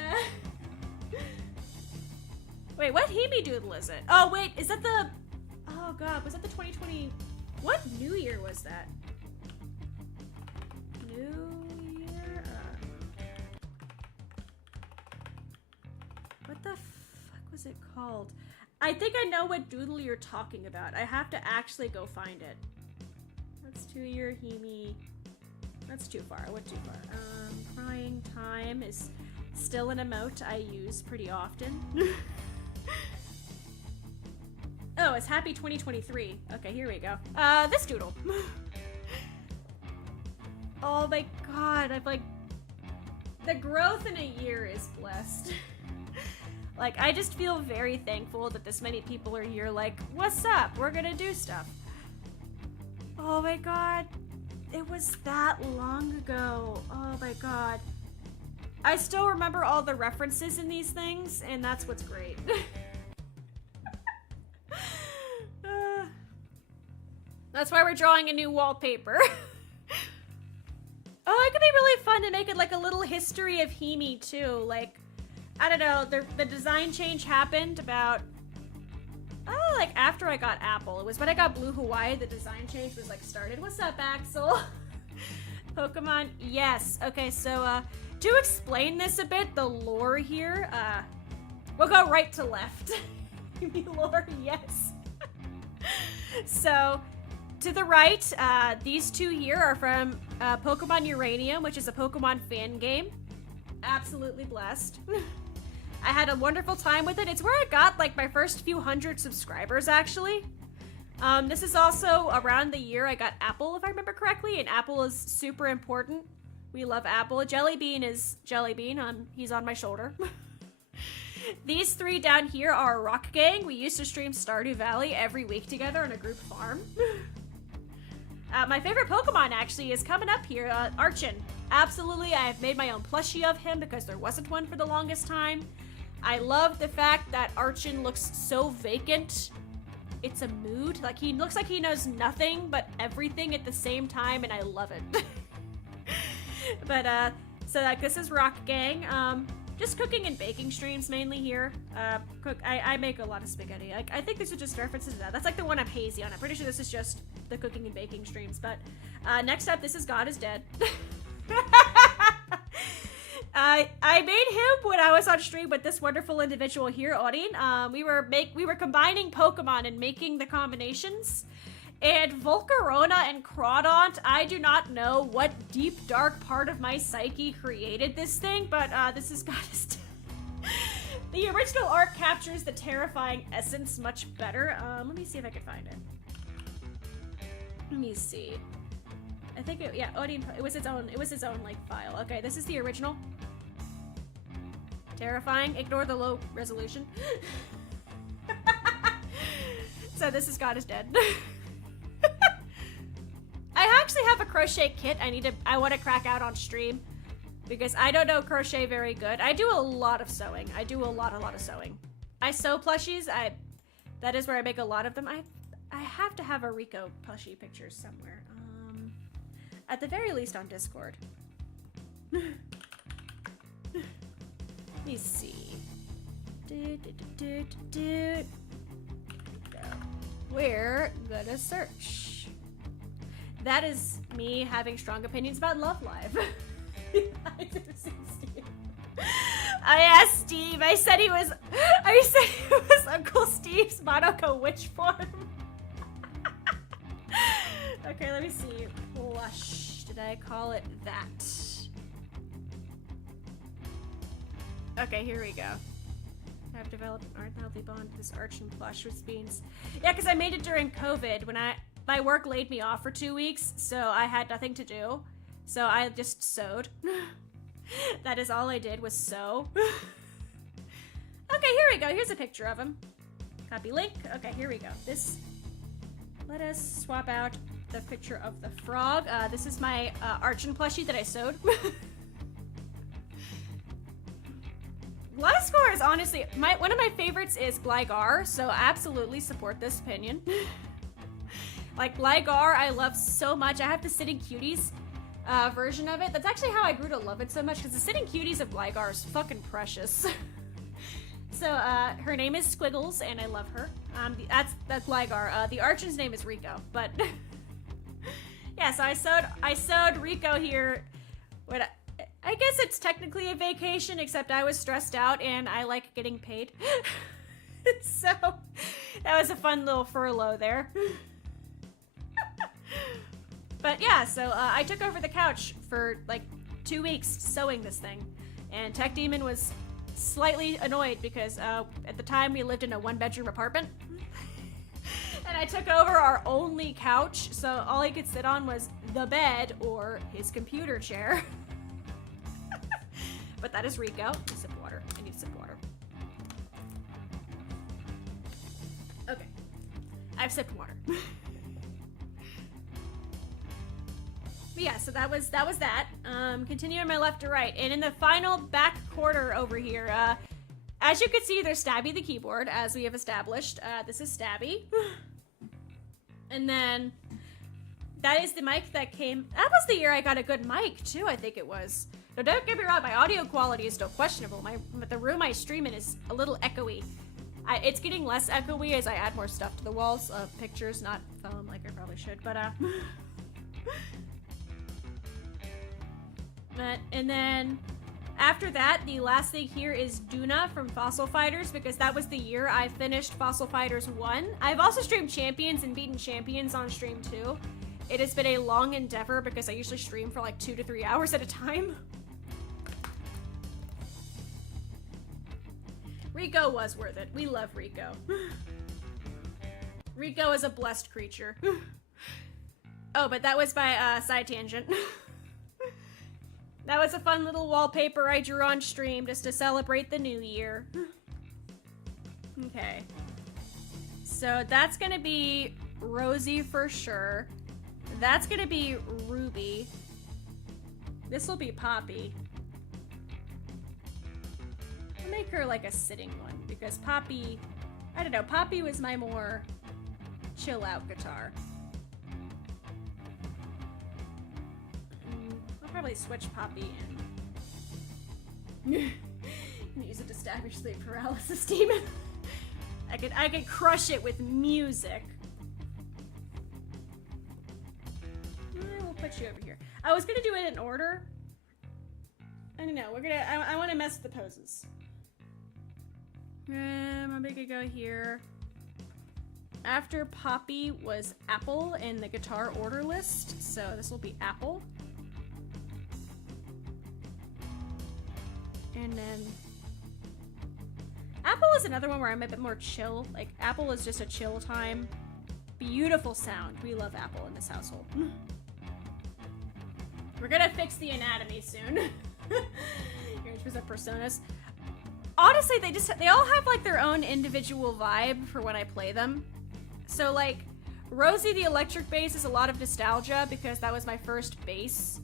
Wait, what Himi doodle is it? Oh wait, is that the... Oh god, was that the 2020... What New Year was that? New Year? What the fuck was it called? I think I know what doodle you're talking about. I have to actually go find it. That's 2 year Himi. That's too far. I went too far. Crying time is still an emote I use pretty often. Oh, it's happy 2023. Okay, here we go. This doodle. Oh my god, I've like... The growth in a year is blessed. Like, I just feel very thankful that this many people are here like, what's up? We're gonna do stuff. Oh my god. It was that long ago. Oh my god. I still remember all the references in these things, and that's what's great. That's why we're drawing a new wallpaper. Oh, it could be really fun to make it like a little history of Himi too. Like, I don't know, the design change happened about, oh, like after I got Apple. It was when I got Blue Hawaii, the design change was like started. What's up, Axel? Pokemon, yes. Okay, so to explain this a bit, the lore here, we'll go right to left. Lore, yes. So, to the right, these two here are from Pokemon Uranium, which is a Pokemon fan game. Absolutely blessed. I had a wonderful time with it. It's where I got like my first few hundred subscribers, actually. This is also around the year I got Apple, if I remember correctly, and Apple is super important. We love Apple. Jellybean is Jellybean. He's on my shoulder. These three down here are Rock Gang. We used to stream Stardew Valley every week together on a group farm. My favorite Pokemon, actually, is coming up here, Archon. Absolutely, I have made my own plushie of him because there wasn't one for the longest time. I love the fact that Archon looks so vacant. It's a mood. Like, he looks like he knows nothing but everything at the same time, and I love it. But, so like, this is Rock Gang. Just cooking and baking streams mainly here. I make a lot of spaghetti. I think this is just references to that. That's like the one I'm hazy on. I'm pretty sure this is just the cooking and baking streams. But next up, this is God is Dead. I made him when I was on stream with this wonderful individual here, Odin. We were combining Pokemon and making the combinations. And Volcarona and Crawdaunt, I do not know what deep, dark part of my psyche created this thing, but this is Goddess Dead. The original art captures the terrifying essence much better. Let me see if I can find it. Let me see. I think yeah, Odin, it was its own like file. Okay, this is the original. Terrifying. Ignore the low resolution. So this is God is Dead. I actually have a crochet kit I want to crack out on stream because I don't know crochet very good. I do a lot of sewing. I do a lot of sewing. I sew plushies. That is where I make a lot of them. I have to have a Rico plushie picture somewhere. At the very least on Discord. Let me see. We're gonna search. That is me having strong opinions about Love Live. I asked Steve. I said he was Uncle Steve's Monoko witch form. Okay, let me see. Blush. Did I call it that? Okay, here we go. I've developed an unhealthy bond with this Archon plush with beans. Yeah, because I made it during COVID when my work laid me off for 2 weeks, so I had nothing to do. So I just sewed. That is all I did was sew. Okay, here we go. Here's a picture of him. Copy link. Okay, here we go. Let us swap out the picture of the frog. This is my Archon plushie that I sewed. Gliscor is honestly, one of my favorites is Gligar, so absolutely support this opinion. Like, Gligar, I love so much. I have the Sitting Cuties version of it. That's actually how I grew to love it so much, because the Sitting Cuties of Gligar is fucking precious. So, her name is Squiggles, and I love her. That's Gligar. The Archon's name is Rico, but... yeah, so I sewed Rico here. I guess it's technically a vacation, except I was stressed out, and I like getting paid. So, that was a fun little furlough there. But yeah, so I took over the couch for like 2 weeks sewing this thing, and Tech Demon was slightly annoyed because at the time we lived in a 1-bedroom apartment, and I took over our only couch, so all he could sit on was the bed or his computer chair. But that is Rico. I need a sip of water. I need a sip of water. Okay, I've sipped water. But yeah, so that was that. Continuing my left to right, and in the final back quarter over here, as you can see, there's Stabby the keyboard, as we have established. This is Stabby, and then that is the mic that came. That was the year I got a good mic too. I think it was. So don't get me wrong, my audio quality is still questionable. But the room I stream in is a little echoey. It's getting less echoey as I add more stuff to the walls, pictures, not phone like I probably should. But and then after that, the last thing here is Duna from Fossil Fighters, because that was the year I finished Fossil Fighters 1. I've also streamed Champions and beaten Champions on stream too. It has been a long endeavor because I usually stream for like 2 to 3 hours at a time. Rico was worth it. We love Rico. Rico is a blessed creature. Oh, but that was my side tangent. That was a fun little wallpaper I drew on stream just to celebrate the new year. Okay. So that's gonna be Rosie for sure. That's gonna be Ruby. This will be Poppy. I'll make her like a sitting one because Poppy, I don't know, Poppy was my more chill out guitar. I'll probably switch Poppy and use it to establish sleep paralysis demon. I could crush it with music. We'll put you over here. I was gonna do it in order. I don't know. I want to mess with the poses. I'm gonna go here. After Poppy was Apple in the guitar order list, so this will be Apple. And then Apple is another one where I'm a bit more chill. Like, Apple is just a chill time. Beautiful sound. We love Apple in this household. We're gonna fix the anatomy soon. Here's the personas. Honestly, they all have like their own individual vibe for when I play them. So like, Rosie the electric bass is a lot of nostalgia because that was my first bass.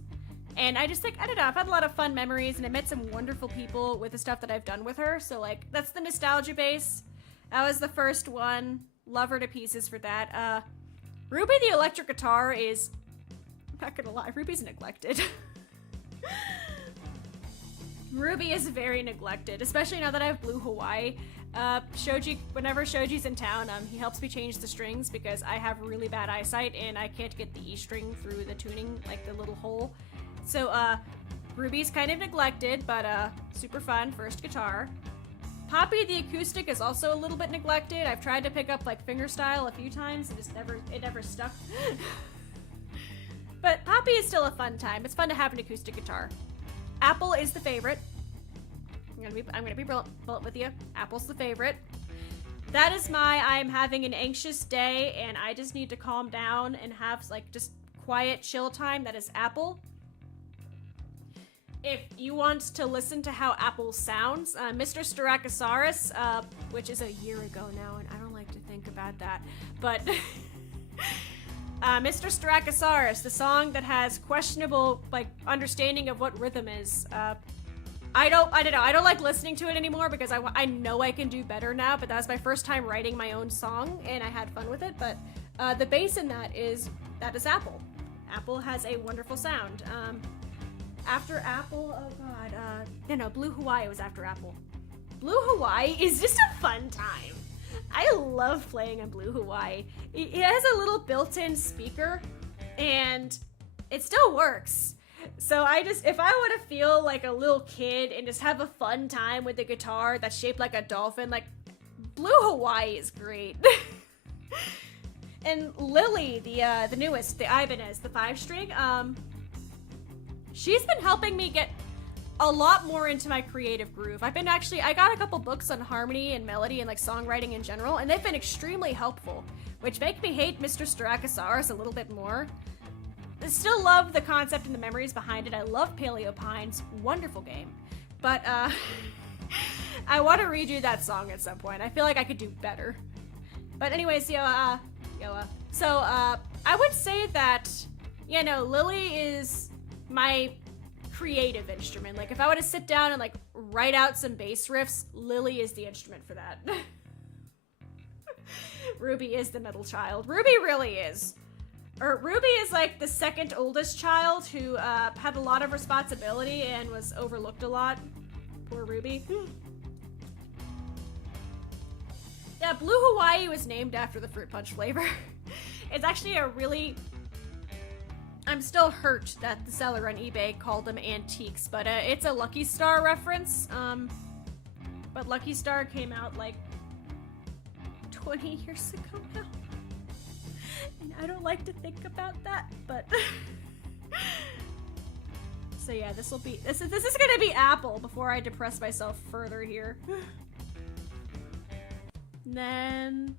And I just think, I don't know, I've had a lot of fun memories and I met some wonderful people with the stuff that I've done with her. So like, that's the nostalgia bass. That was the first one. Love her to pieces for that. Ruby the electric guitar is, I'm not gonna lie, Ruby's neglected. Ruby is very neglected, especially now that I have Blue Hawaii. Shoji, whenever Shoji's in town, he helps me change the strings because I have really bad eyesight and I can't get the E string through the tuning, like the little hole. So, Ruby's kind of neglected, but super fun, first guitar. Poppy the acoustic is also a little bit neglected. I've tried to pick up like fingerstyle a few times and it never stuck. But Poppy is still a fun time. It's fun to have an acoustic guitar. Apple is the favorite. I'm gonna be blunt with you. Apple's the favorite. That is I'm having an anxious day and I just need to calm down and have like just quiet chill time. That is Apple. if you want to listen to how Apple sounds, Mr. Styracosaurus, which is a year ago now, and I don't like to think about that, but Mr. Styracosaurus, the song that has questionable like understanding of what rhythm is. I don't know. I don't like listening to it anymore because I know I can do better now. But that was my first time writing my own song, and I had fun with it. But the bass in that is Apple. Apple has a wonderful sound. After Apple, oh god, no, Blue Hawaii was after Apple. Blue Hawaii is just a fun time. I love playing on Blue Hawaii. It has a little built-in speaker, and it still works. So if I want to feel like a little kid and just have a fun time with a guitar that's shaped like a dolphin, like, Blue Hawaii is great. And Lily, the newest, the Ibanez, the 5-string, she's been helping me get a lot more into my creative groove. I got a couple books on harmony and melody and like songwriting in general, and they've been extremely helpful, which make me hate Mr. Styracosaurus a little bit more. I still love the concept and the memories behind it. I love Paleo Pines, wonderful game. But I want to redo that song at some point. I feel like I could do better. But anyways, Yoa. So I would say that, Lily is my creative instrument. Like if I were to sit down and like write out some bass riffs, Lily is the instrument for that. Ruby is the middle child. Ruby really is. Ruby is like the second oldest child who had a lot of responsibility and was overlooked a lot. Poor Ruby. Yeah, Blue Hawaii was named after the fruit punch flavor. It's actually I'm still hurt that the seller on eBay called them antiques, but it's a Lucky Star reference. But Lucky Star came out like 20 years ago now. And I don't like to think about that, but so yeah, this is gonna be Apple before I depress myself further here. And then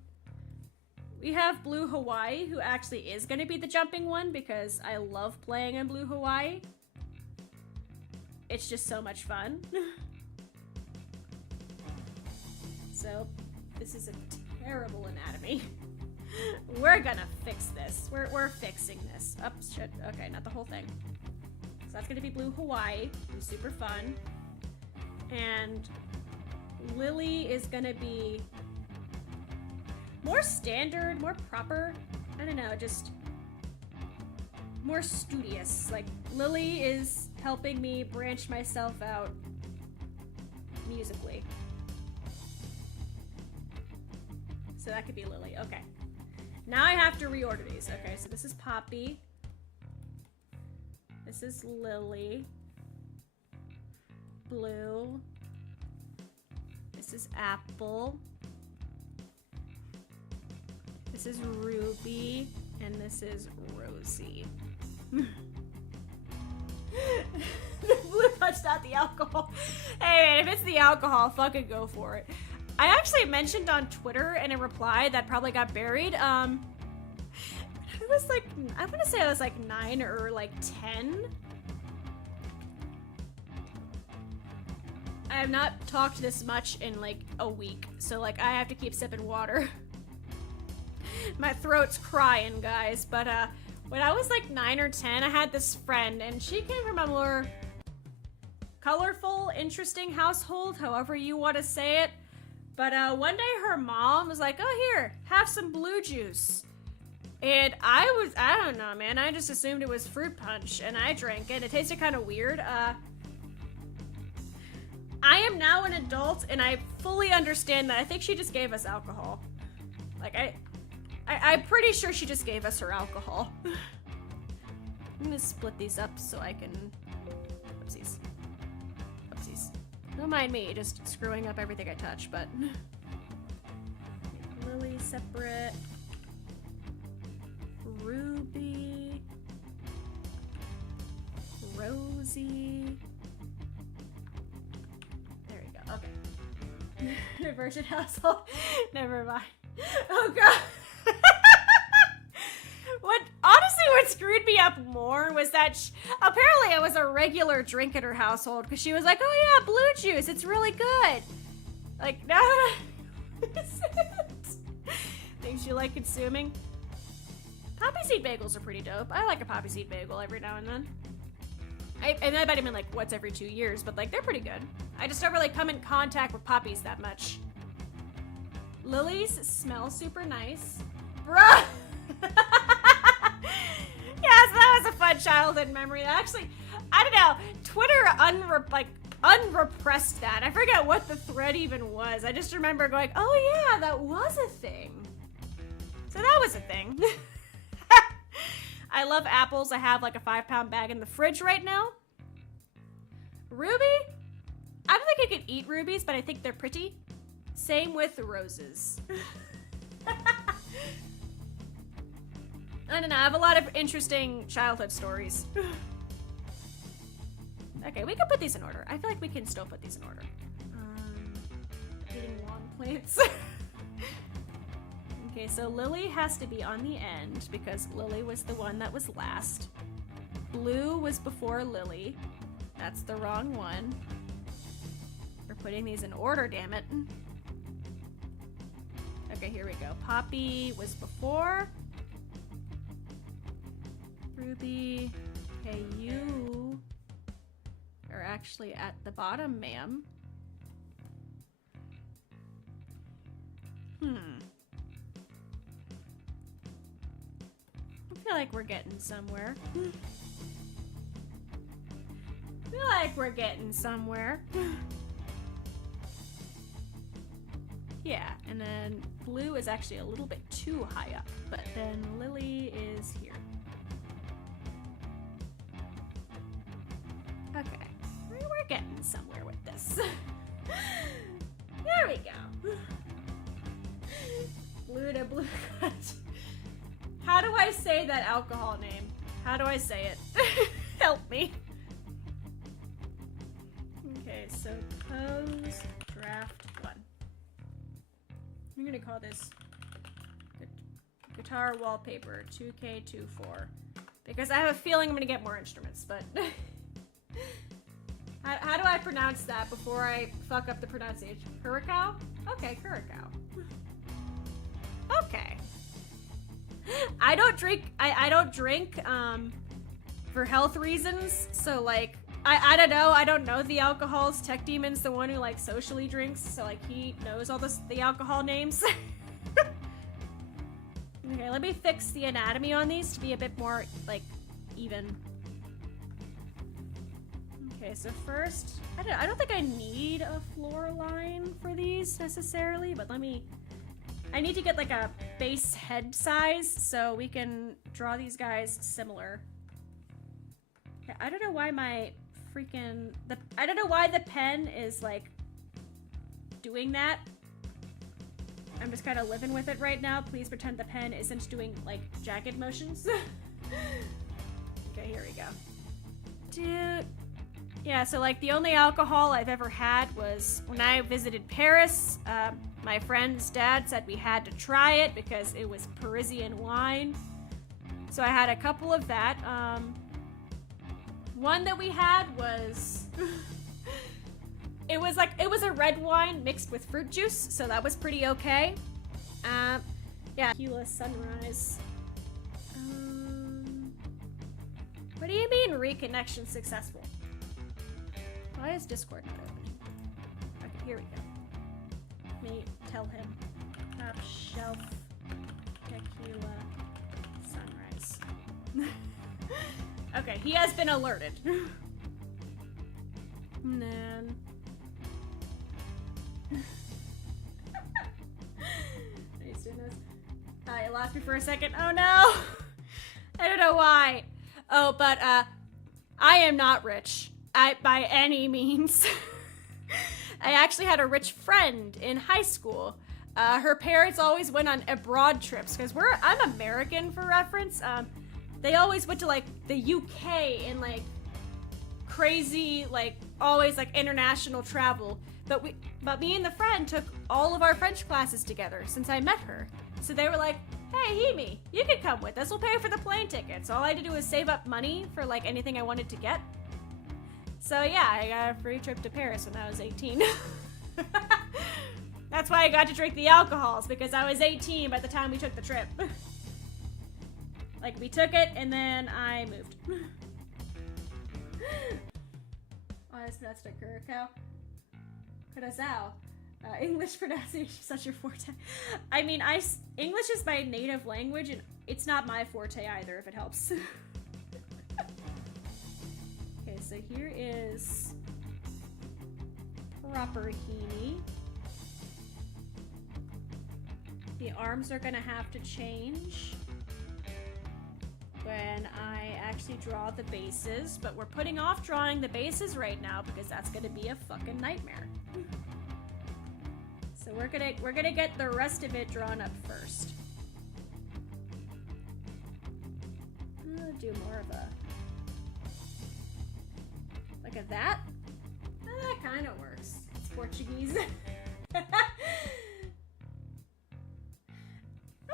we have Blue Hawaii, who actually is gonna be the jumping one because I love playing on Blue Hawaii. It's just so much fun. So this is a terrible anatomy. We're gonna fix this. We're fixing this. Oh, shit. Okay, not the whole thing. So that's gonna be Blue Hawaii. It's super fun. And Lily is gonna be more standard, more proper. I don't know, just more studious. Like, Lily is helping me branch myself out musically. So that could be Lily. Okay. Now I have to reorder these. Okay, so this is Poppy. This is Lily. Blue. This is Apple. This is Ruby. And this is Rosie. Blue punch, not the alcohol. Hey, if it's the alcohol, fucking go for it. I actually mentioned on Twitter in a reply that probably got buried. I was like, I want to say I was like 9 or like 10. I have not talked this much in like a week, so like I have to keep sipping water. My throat's crying, guys. But when I was like 9 or 10, I had this friend, and she came from a more colorful, interesting household, however you want to say it. But one day her mom was like, oh, here, have some blue juice. And I don't know, man. I just assumed it was fruit punch, and I drank it. It tasted kind of weird. I am now an adult, and I fully understand that. I think she just gave us alcohol. Like, I'm pretty sure she just gave us her alcohol. I'm gonna split these up so I can... Oopsies. Oopsies. Don't mind me, just screwing up everything I touch, but... Lily separate. Ruby. Rosie. There we go, okay. Virgin household. Never mind. Oh god. Honestly, what screwed me up more was that apparently it was a regular drink at her household because she was like, oh yeah, blue juice, it's really good. Like, now that things you like consuming. Poppy seed bagels are pretty dope. I like a poppy seed bagel every now and then. And I bet even like once every 2 years, but like they're pretty good. I just don't really come in contact with poppies that much. Lilies smell super nice. Bruh! Yes, that was a fun childhood memory. That actually, I don't know, Twitter unrepressed that. I forget what the thread even was. I just remember going, oh yeah, that was a thing. So that was a thing. I love apples. I have like a 5-pound bag in the fridge right now. Ruby? I don't think I could eat rubies, but I think they're pretty. Same with the roses. I don't know, I have a lot of interesting childhood stories. Okay, we can put these in order. I feel like we can still put these in order. Eating lawn plants. Okay, so Lily has to be on the end because Lily was the one that was last. Blue was before Lily. That's the wrong one. We're putting these in order, damn it. Okay, here we go. Poppy was before. Ruby. Okay, you are actually at the bottom, ma'am. I feel like we're getting somewhere. Yeah, and then blue is actually a little bit too high up, but then Lily is here. Okay, we're getting somewhere with this. There we go. Blue to blue cut. How do I say that alcohol name? How do I say it? Help me. Okay, so pose draft 1. I'm gonna call this guitar wallpaper 2K24 because I have a feeling I'm gonna get more instruments, but how do I pronounce that before I fuck up the pronunciation? Curacao? Okay, Curacao. Okay. I don't drink for health reasons, so like I don't know. I don't know the alcohols. Tech Demon's the one who like socially drinks, so like he knows all the alcohol names. Okay, let me fix the anatomy on these to be a bit more like even. Okay, so first, I don't think I need a floor line for these necessarily, but I need to get like a base head size so we can draw these guys similar. Okay, I don't know why I don't know why the pen is like doing that. I'm just kind of living with it right now. Please pretend the pen isn't doing like jagged motions. Okay, here we go. Dude. Yeah, so like the only alcohol I've ever had was when I visited Paris. My friend's dad said we had to try it because it was Parisian wine. So I had a couple of that. One that we had was it was a red wine mixed with fruit juice, so that was pretty okay. Yeah, tequila sunrise. What do you mean reconnection successful? Why is Discord not opening? Okay, here we go. Let me tell him. Top shelf tequila sunrise. Okay, he has been alerted. And then... Nice doing this. You lost me for a second. Oh no! I don't know why. Oh, but I am not rich. By any means. I actually had a rich friend in high school. Her parents always went on abroad trips because I'm American for reference. They always went to like the UK and like crazy, like always like international travel. But me and the friend took all of our French classes together since I met her. So they were like, hey, Himi, you can come with us. We'll pay for the plane tickets. All I had to do was save up money for, like, anything I wanted to get. So, yeah, I got a free trip to Paris when I was 18. That's why I got to drink the alcohols, because I was 18 by the time we took the trip. Like, we took it, and then I moved. Oh, that's pronounced like Curacao. Curacao. English pronunciation is such your forte. I mean, English is my native language, and it's not my forte either, if it helps. Okay, so here is proper Himi. The arms are gonna have to change when I actually draw the bases, but we're putting off drawing the bases right now because that's gonna be a fucking nightmare. So we're gonna get the rest of it drawn up first. I'm gonna do more of a like a that. That kind of works. It's Portuguese.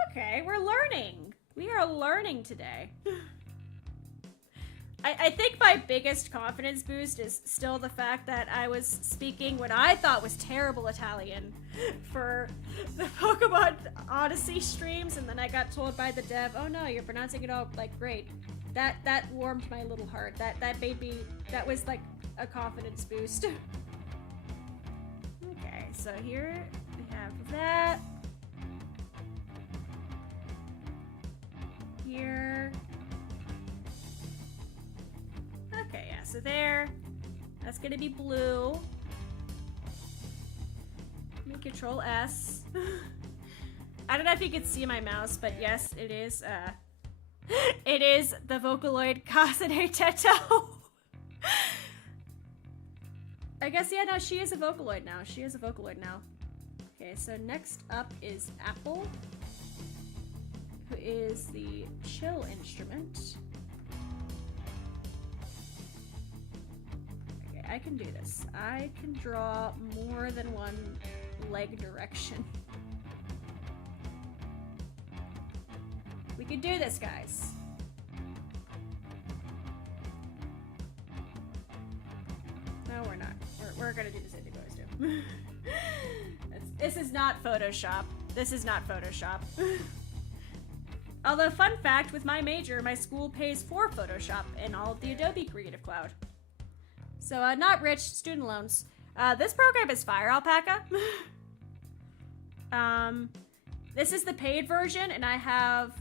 Okay, we're learning. We are learning today. I think my biggest confidence boost is still the fact that I was speaking what I thought was terrible Italian for the Pokemon Odyssey streams, and then I got told by the dev, oh no, you're pronouncing it all like great. That warmed my little heart. That made me, that was like a confidence boost. Okay, so here we have that. Here. Okay, yeah, so there. That's gonna be blue. Let me Control S. I don't know if you can see my mouse, but yes, it is, it is the Vocaloid Kasane Seto. I guess, yeah, no, she is a Vocaloid now. She is a Vocaloid now. Okay, so next up is Apple, who is the chill instrument. Okay, I can do this. I can draw more than one leg direction. We can do this, guys. No, we're not. We're gonna do the same thing we always do. This is not Photoshop. This is not Photoshop. Although, fun fact, with my major, my school pays for Photoshop and all of the Adobe Creative Cloud. So, not rich, student loans. This program is Fire Alpaca. This is the paid version, and I have...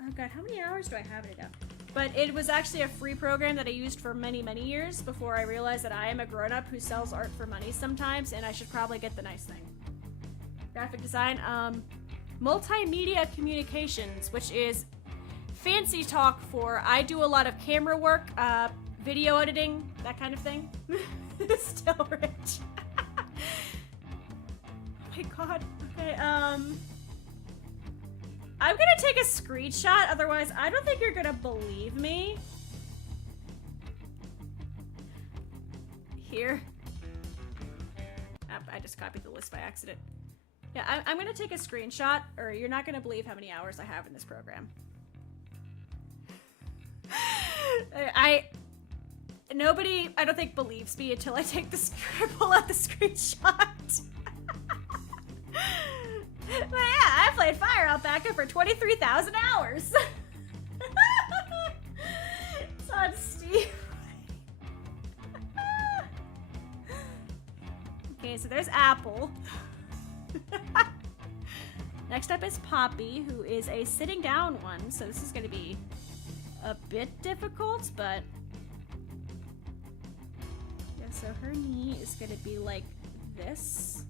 Oh god, how many hours do I have in it now? But it was actually a free program that I used for many, many years before I realized that I am a grown-up who sells art for money sometimes, and I should probably get the nice thing. Graphic design, multimedia communications, which is fancy talk for I do a lot of camera work, video editing, that kind of thing. Still rich. Oh my god. Okay, I'm gonna take a screenshot, otherwise I don't think you're gonna believe me. Here. I just copied the list by accident. Yeah, I'm gonna take a screenshot, or you're not gonna believe how many hours I have in this program. Nobody, I don't think, believes me until I take the pull out the screenshot. But yeah, I played Fire Alpaca for 23,000 hours. It's on Steam. Okay, so there's Apple. Next up is Poppy, who is a sitting down one, so this is going to be a bit difficult, but yeah, so her knee is going to be like this.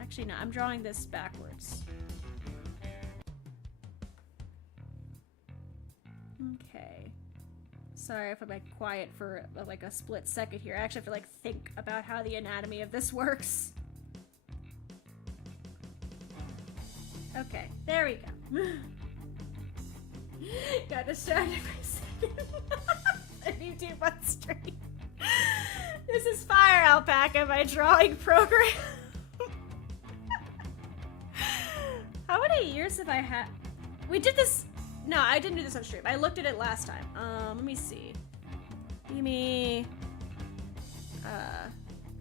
Actually, no, I'm drawing this backwards. Okay. Sorry if I'm like quiet for like a split second here. I actually have to like think about how the anatomy of this works. Okay, there we go. Got distracted for a second. YouTube on stream. This is Fire Alpaca, my drawing program. How many years have I had? We did this. No, I didn't do this on stream. I looked at it last time. Let me see. Give me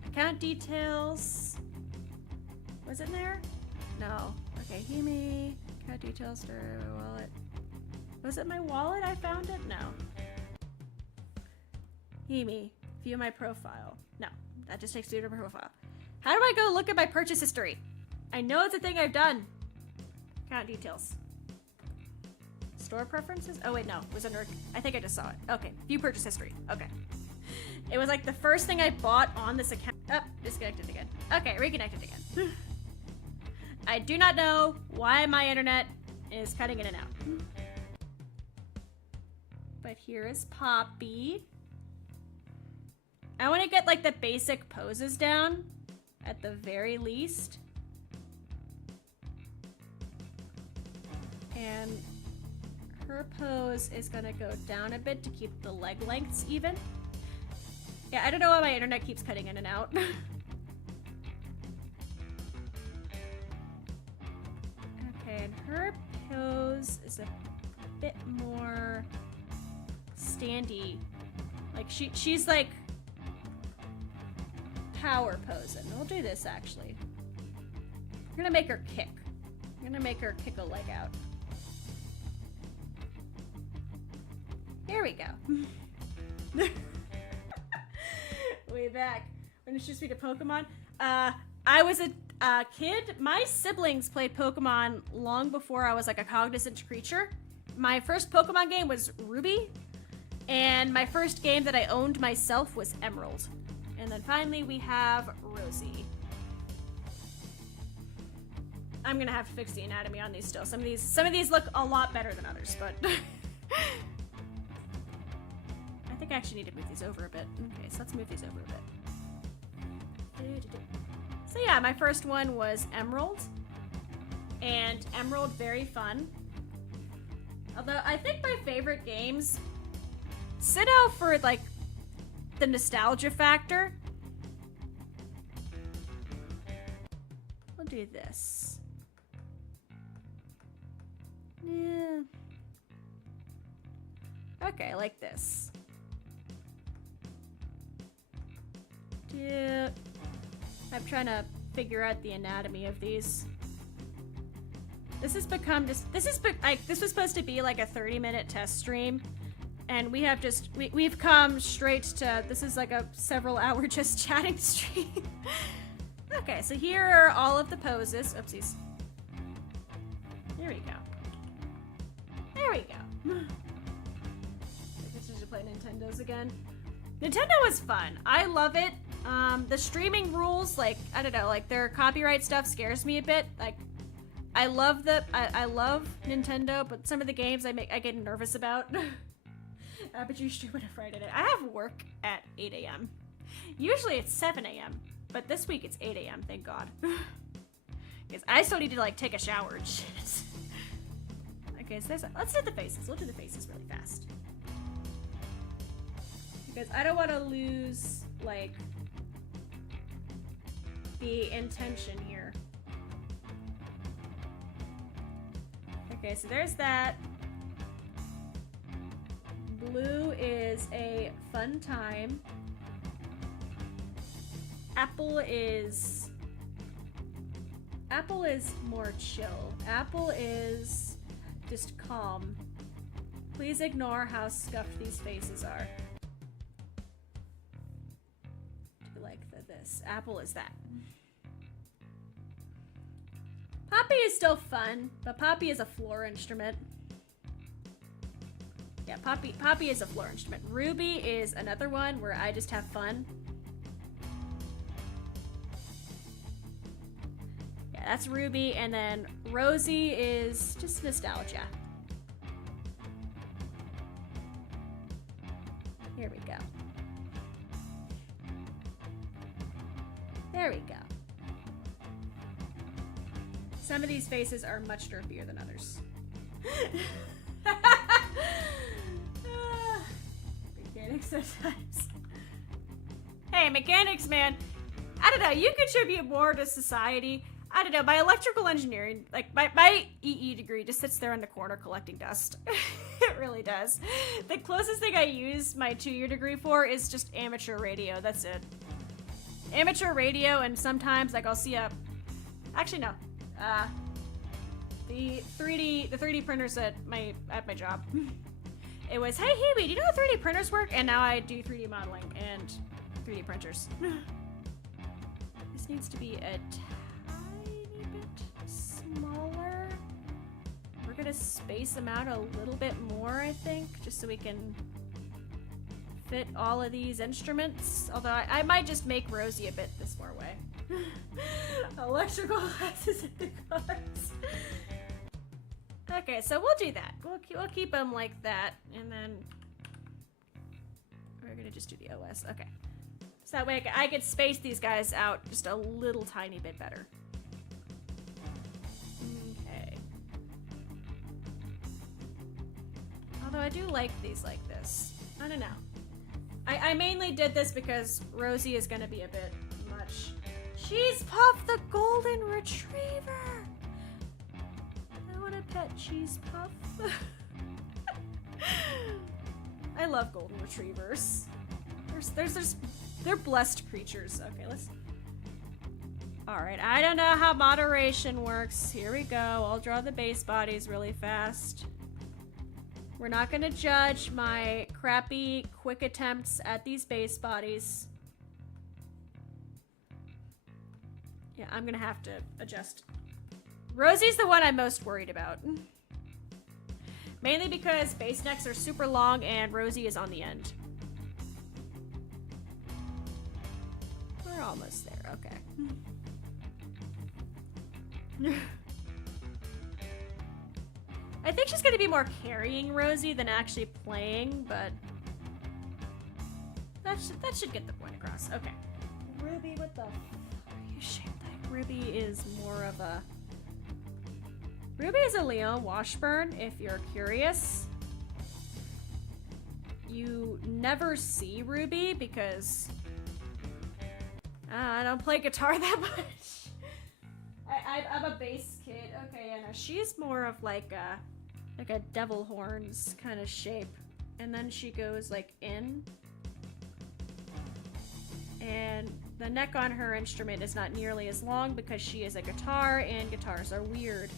account details. Was it in there? No. Okay, Himi, account details, wallet. Was it my wallet? I found it? No. Himi, view my profile. No, that just takes you to my profile. How do I go look at my purchase history? I know it's a thing I've done. Account details. Store preferences? Oh wait, no, it was under, I think I just saw it. Okay, view purchase history. Okay. It was like the first thing I bought on this account. Oh, disconnected again. Okay, reconnected again. I do not know why my internet is cutting in and out. But here is Poppy. I want to get like the basic poses down at the very least. And her pose is gonna go down a bit to keep the leg lengths even. Yeah, I don't know why my internet keeps cutting in and out. Okay, and her pose is a bit more standy. Like she's like power posing. We'll do this actually. I'm gonna make her kick. I'm gonna make her kick a leg out. Here we go. Way back when it's just me to Pokemon. I was a kid. My siblings played Pokemon long before I was like a cognizant creature. My first Pokemon game was Ruby, and my first game that I owned myself was Emerald. And then finally we have Rosie. I'm gonna have to fix the anatomy on these still. Some of these look a lot better than others, but I think I actually need to move these over a bit. Okay, so let's move these over a bit. So yeah, my first one was Emerald. And Emerald, very fun. Although I think my favorite games, Seto for like the nostalgia factor. We'll do this. Yeah. Okay, like this. Yeah. I'm trying to figure out the anatomy of these. This has become just, this was supposed to be like a 30-minute test stream, and we have just, we've come straight to, this is like a several hour just chatting stream. Okay, so here are all of the poses. Oopsies. There we go. There we go. I guess I should play Nintendo's again. Nintendo was fun. I love it. The streaming rules, like, I don't know, like their copyright stuff scares me a bit. Like, I love Nintendo, but some of the games I get nervous about. But you stream on a Friday night. I have work at 8 a.m. Usually it's 7 a.m. But this week it's 8 a.m. Thank God. Because I still need to like take a shower and shit. Okay, so let's do the faces. We'll do the faces really fast. Because I don't want to lose like the intention here. Okay, so there's that. Blue is a fun time. Apple is more chill. Apple is just calm. Please ignore how scuffed these faces are. Like this. Apple is that. Poppy is still fun, but Poppy is a floor instrument. Yeah, Poppy is a floor instrument. Ruby is another one where I just have fun. Yeah, that's Ruby, and then Rosie is just nostalgia. Here we go. There we go. Some of these faces are much derpier than others. Mechanics sometimes. Hey, mechanics, man. I don't know. You contribute more to society. I I don't know, my electrical engineering, like, my EE degree just sits there in the corner collecting dust. It really does. The closest thing I use my 2-year degree for is just amateur radio, that's it. Amateur radio, and sometimes, like, I'll see a... Actually, no. The 3D printers at my job. It was, hey, Hebe, do you know how 3D printers work? And now I do 3D modeling and 3D printers. This needs to be a tiny bit smaller. We're gonna space them out a little bit more, I think, just so we can fit all of these instruments. Although I might just make Rosie a bit this more way. Electrical classes in the cars. Okay, so we'll do that. We'll keep them like that, and then we're gonna just do the OS. Okay, so that way I could space these guys out just a little tiny bit better. Okay. Although I do like these like this. I don't know. I mainly did this because Rosie is gonna be a bit much. Cheese Puff the Golden Retriever! I want a pet Cheese Puff. I love Golden Retrievers. They're blessed creatures. Okay, let's... Alright, I don't know how moderation works. Here we go. I'll draw the base bodies really fast. We're not gonna judge my crappy, quick attempts at these base bodies. Yeah, I'm gonna have to adjust. Rosie's the one I'm most worried about. Mainly because base necks are super long and Rosie is on the end. We're almost there, okay. I think she's gonna be more carrying Rosie than actually playing, but that should get the point across. Okay. Ruby, what the f are you shaped like? Ruby is more of a... Ruby is a Leon Washburn, if you're curious. You never see Ruby because I don't play guitar that much. I'm a bass kid. Okay, yeah, no, she's more of like a devil horns kind of shape. And then she goes like in. And the neck on her instrument is not nearly as long because she is a guitar and guitars are weird.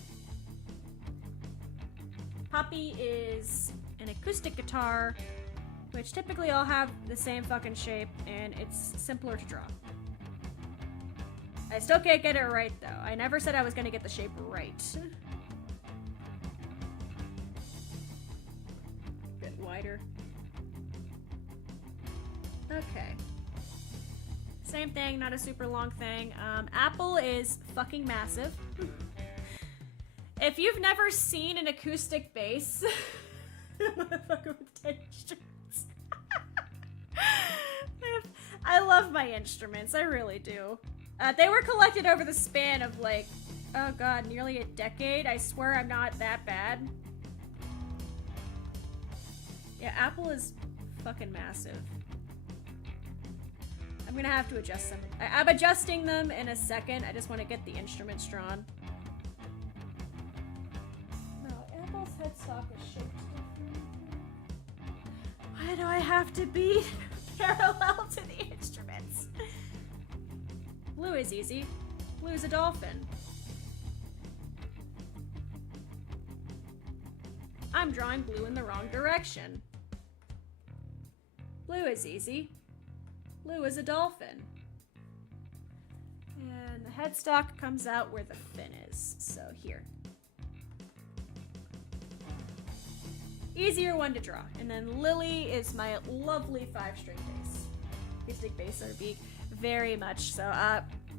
Poppy is an acoustic guitar, which typically all have the same fucking shape and it's simpler to draw. I still can't get it right though. I never said I was gonna get the shape right. Bit wider. Okay. Same thing, not a super long thing. Apple is fucking massive. If you've never seen an acoustic bass, motherfucker with 10 instruments. I love my instruments, I really do. They were collected over the span of like, oh god, nearly a decade. I swear I'm not that bad. Yeah, Apple is fucking massive. I'm gonna have to adjust them. I'm adjusting them in a second. I just want to get the instruments drawn. No, Apple's headstock is shaped different. Why do I have to be parallel to the instruments? Blue is easy. Blue is a dolphin. I'm drawing blue in the wrong direction. Blue is easy. Blue is a dolphin. And the headstock comes out where the fin is. So here. Easier one to draw. And then Lily is my lovely 5-string bass. Acoustic bass are big. Very much so.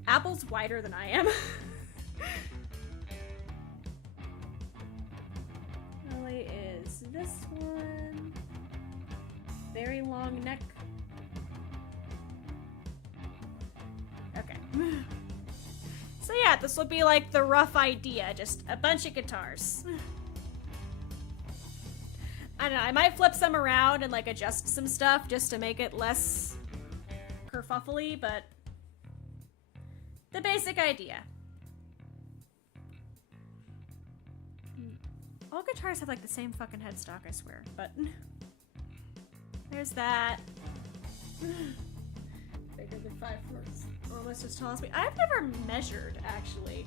Apple's wider than I am. Lily is this one. Very long neck. Okay. So yeah, this will be like the rough idea. Just a bunch of guitars. I don't know, I might flip some around and like adjust some stuff just to make it less kerfuffly, but the basic idea. All guitars have like the same fucking headstock, I swear. But there's that. Bigger than 5 foot. Almost as tall as me. I've never measured, actually.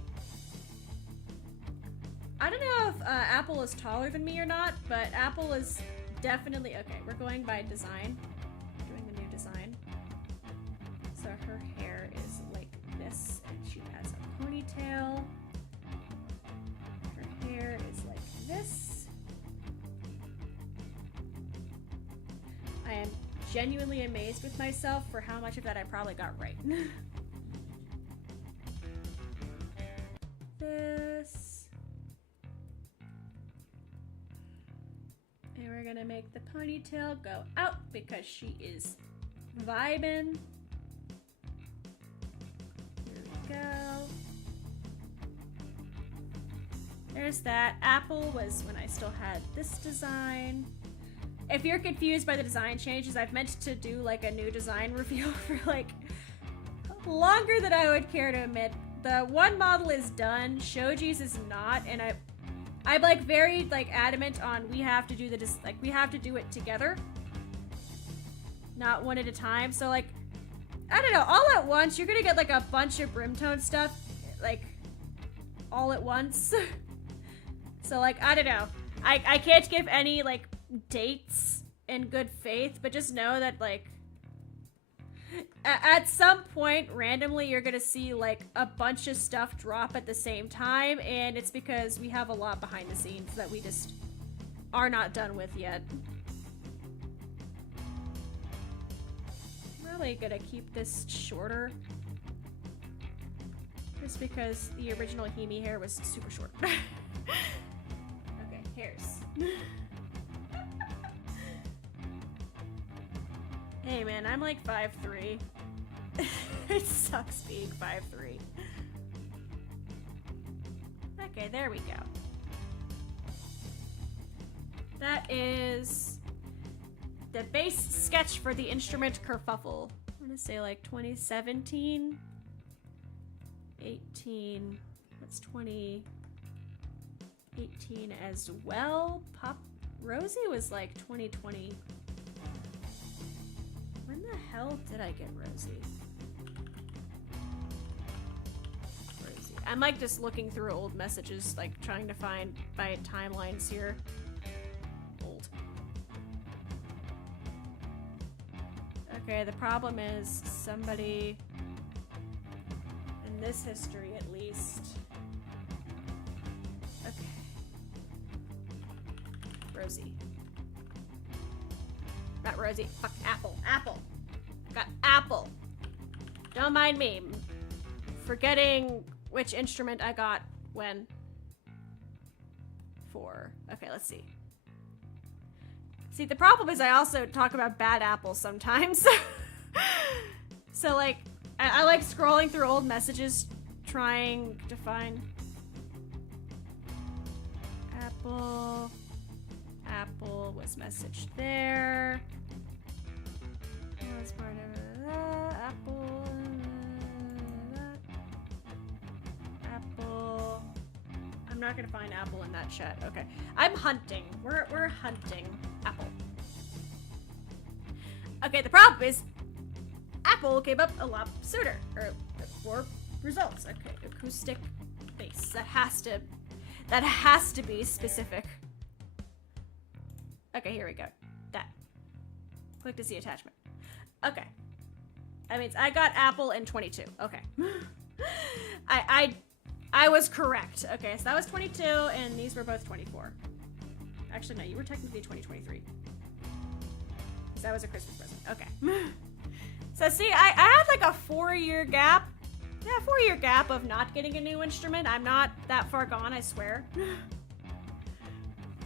I don't know if Apple is taller than me or not, but Apple is definitely... Okay, we're going by design. Doing a new design. So her hair is like this, and she has a ponytail. Her hair is like this. I am genuinely amazed with myself for how much of that I probably got right. This. And we're gonna make the ponytail go out because she is vibing. Here we go. There's that. Apple was when I still had this design. If you're confused by the design changes, I've meant to do like a new design reveal for like longer than I would care to admit. The one model is done, Shoji's is not, and I'm like very like adamant on we have to do we have to do it together, not one at a time. So like, I don't know, all at once you're gonna get like a bunch of BRIMTONE stuff like all at once. So like, I don't know, I can't give any like dates in good faith, but just know that like at some point randomly you're gonna see like a bunch of stuff drop at the same time, and it's because we have a lot behind the scenes that we just are not done with yet. I'm really gonna keep this shorter just because the original Himi hair was super short. Okay, hairs. Hey man, I'm like 5'3". It sucks being 5'3". Okay, there we go. That is the base sketch for the instrument kerfuffle. I'm gonna say like 2017, 18, that's 2018 as well. Pop Rosie was like 2020. When the hell did I get Rosie? Rosie. I'm like just looking through old messages, like trying to find by timelines here. Old. Okay, the problem is somebody in this history at least. Okay. Rosie. Not Rosie. Fuck, Apple. Apple. Got Apple. Don't mind me. Forgetting which instrument I got when. For. Okay, let's see. See, the problem is I also talk about bad apples sometimes. So, like, I like scrolling through old messages trying to find. Apple. Apple was messaged there. Was part of that. Apple. Apple. I'm not gonna find Apple in that chat. Okay, I'm hunting. We're hunting Apple. Okay, the problem is Apple came up a lot sooner, or more results. Okay, acoustic bass. That has to be specific. Okay, here we go. That. Click to see attachment. Okay. That means I got Apple in 22. Okay. I was correct. Okay, so that was 22, and these were both 24. Actually, no, you were technically 2023. Because that was a Christmas present. Okay. So see, I had like a 4-year gap. Yeah, 4-year gap of not getting a new instrument. I'm not that far gone, I swear.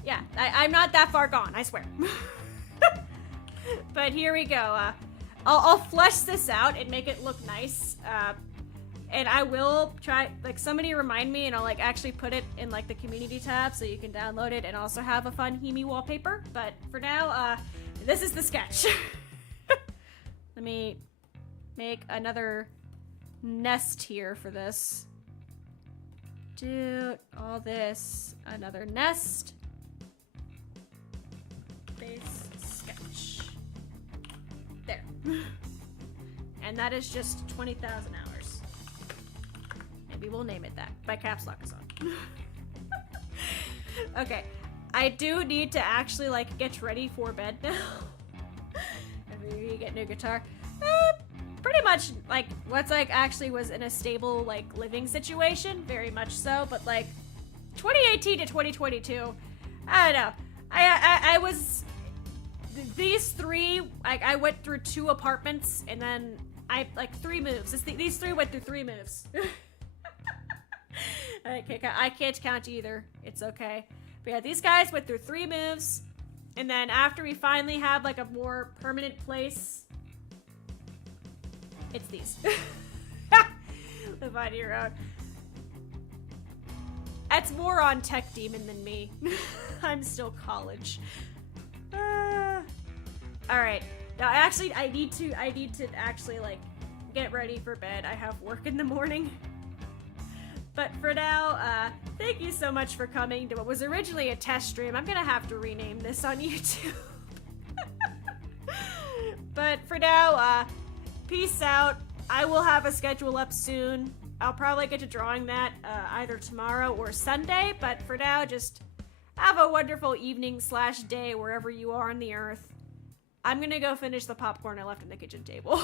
Yeah, I'm not that far gone, I swear. But here we go. I'll flesh this out and make it look nice. And I will try, like, somebody remind me, and I'll, like, actually put it in, like, the community tab so you can download it and also have a fun Himi wallpaper. But for now, this is the sketch. Let me make another nest here for this. Do all this. Another nest. there. And that is just 20,000 hours. Maybe we'll name it that. My caps lock is on. Okay. I do need to actually, like, get ready for bed now. Maybe get a new guitar. Pretty much, like, what's, like, actually was in a stable, like, living situation. Very much so. But, like, 2018 to 2022, I don't know. I was... These three, like, I went through 2 apartments, and then I, like, 3 moves. These 3 went through 3 moves. I can't count either. It's okay. But yeah, these guys went through 3 moves, and then after we finally have, like, a more permanent place, it's these. Live on your own. That's more on Tech Demon than me. I'm still college. Alright. Now, actually, I need to actually, like, get ready for bed. I have work in the morning. But for now, thank you so much for coming to what was originally a test stream. I'm gonna have to rename this on YouTube. But for now, peace out. I will have a schedule up soon. I'll probably get to drawing that either tomorrow or Sunday. But for now, just have a wonderful evening/day wherever you are on the earth. I'm gonna go finish the popcorn I left on the kitchen table.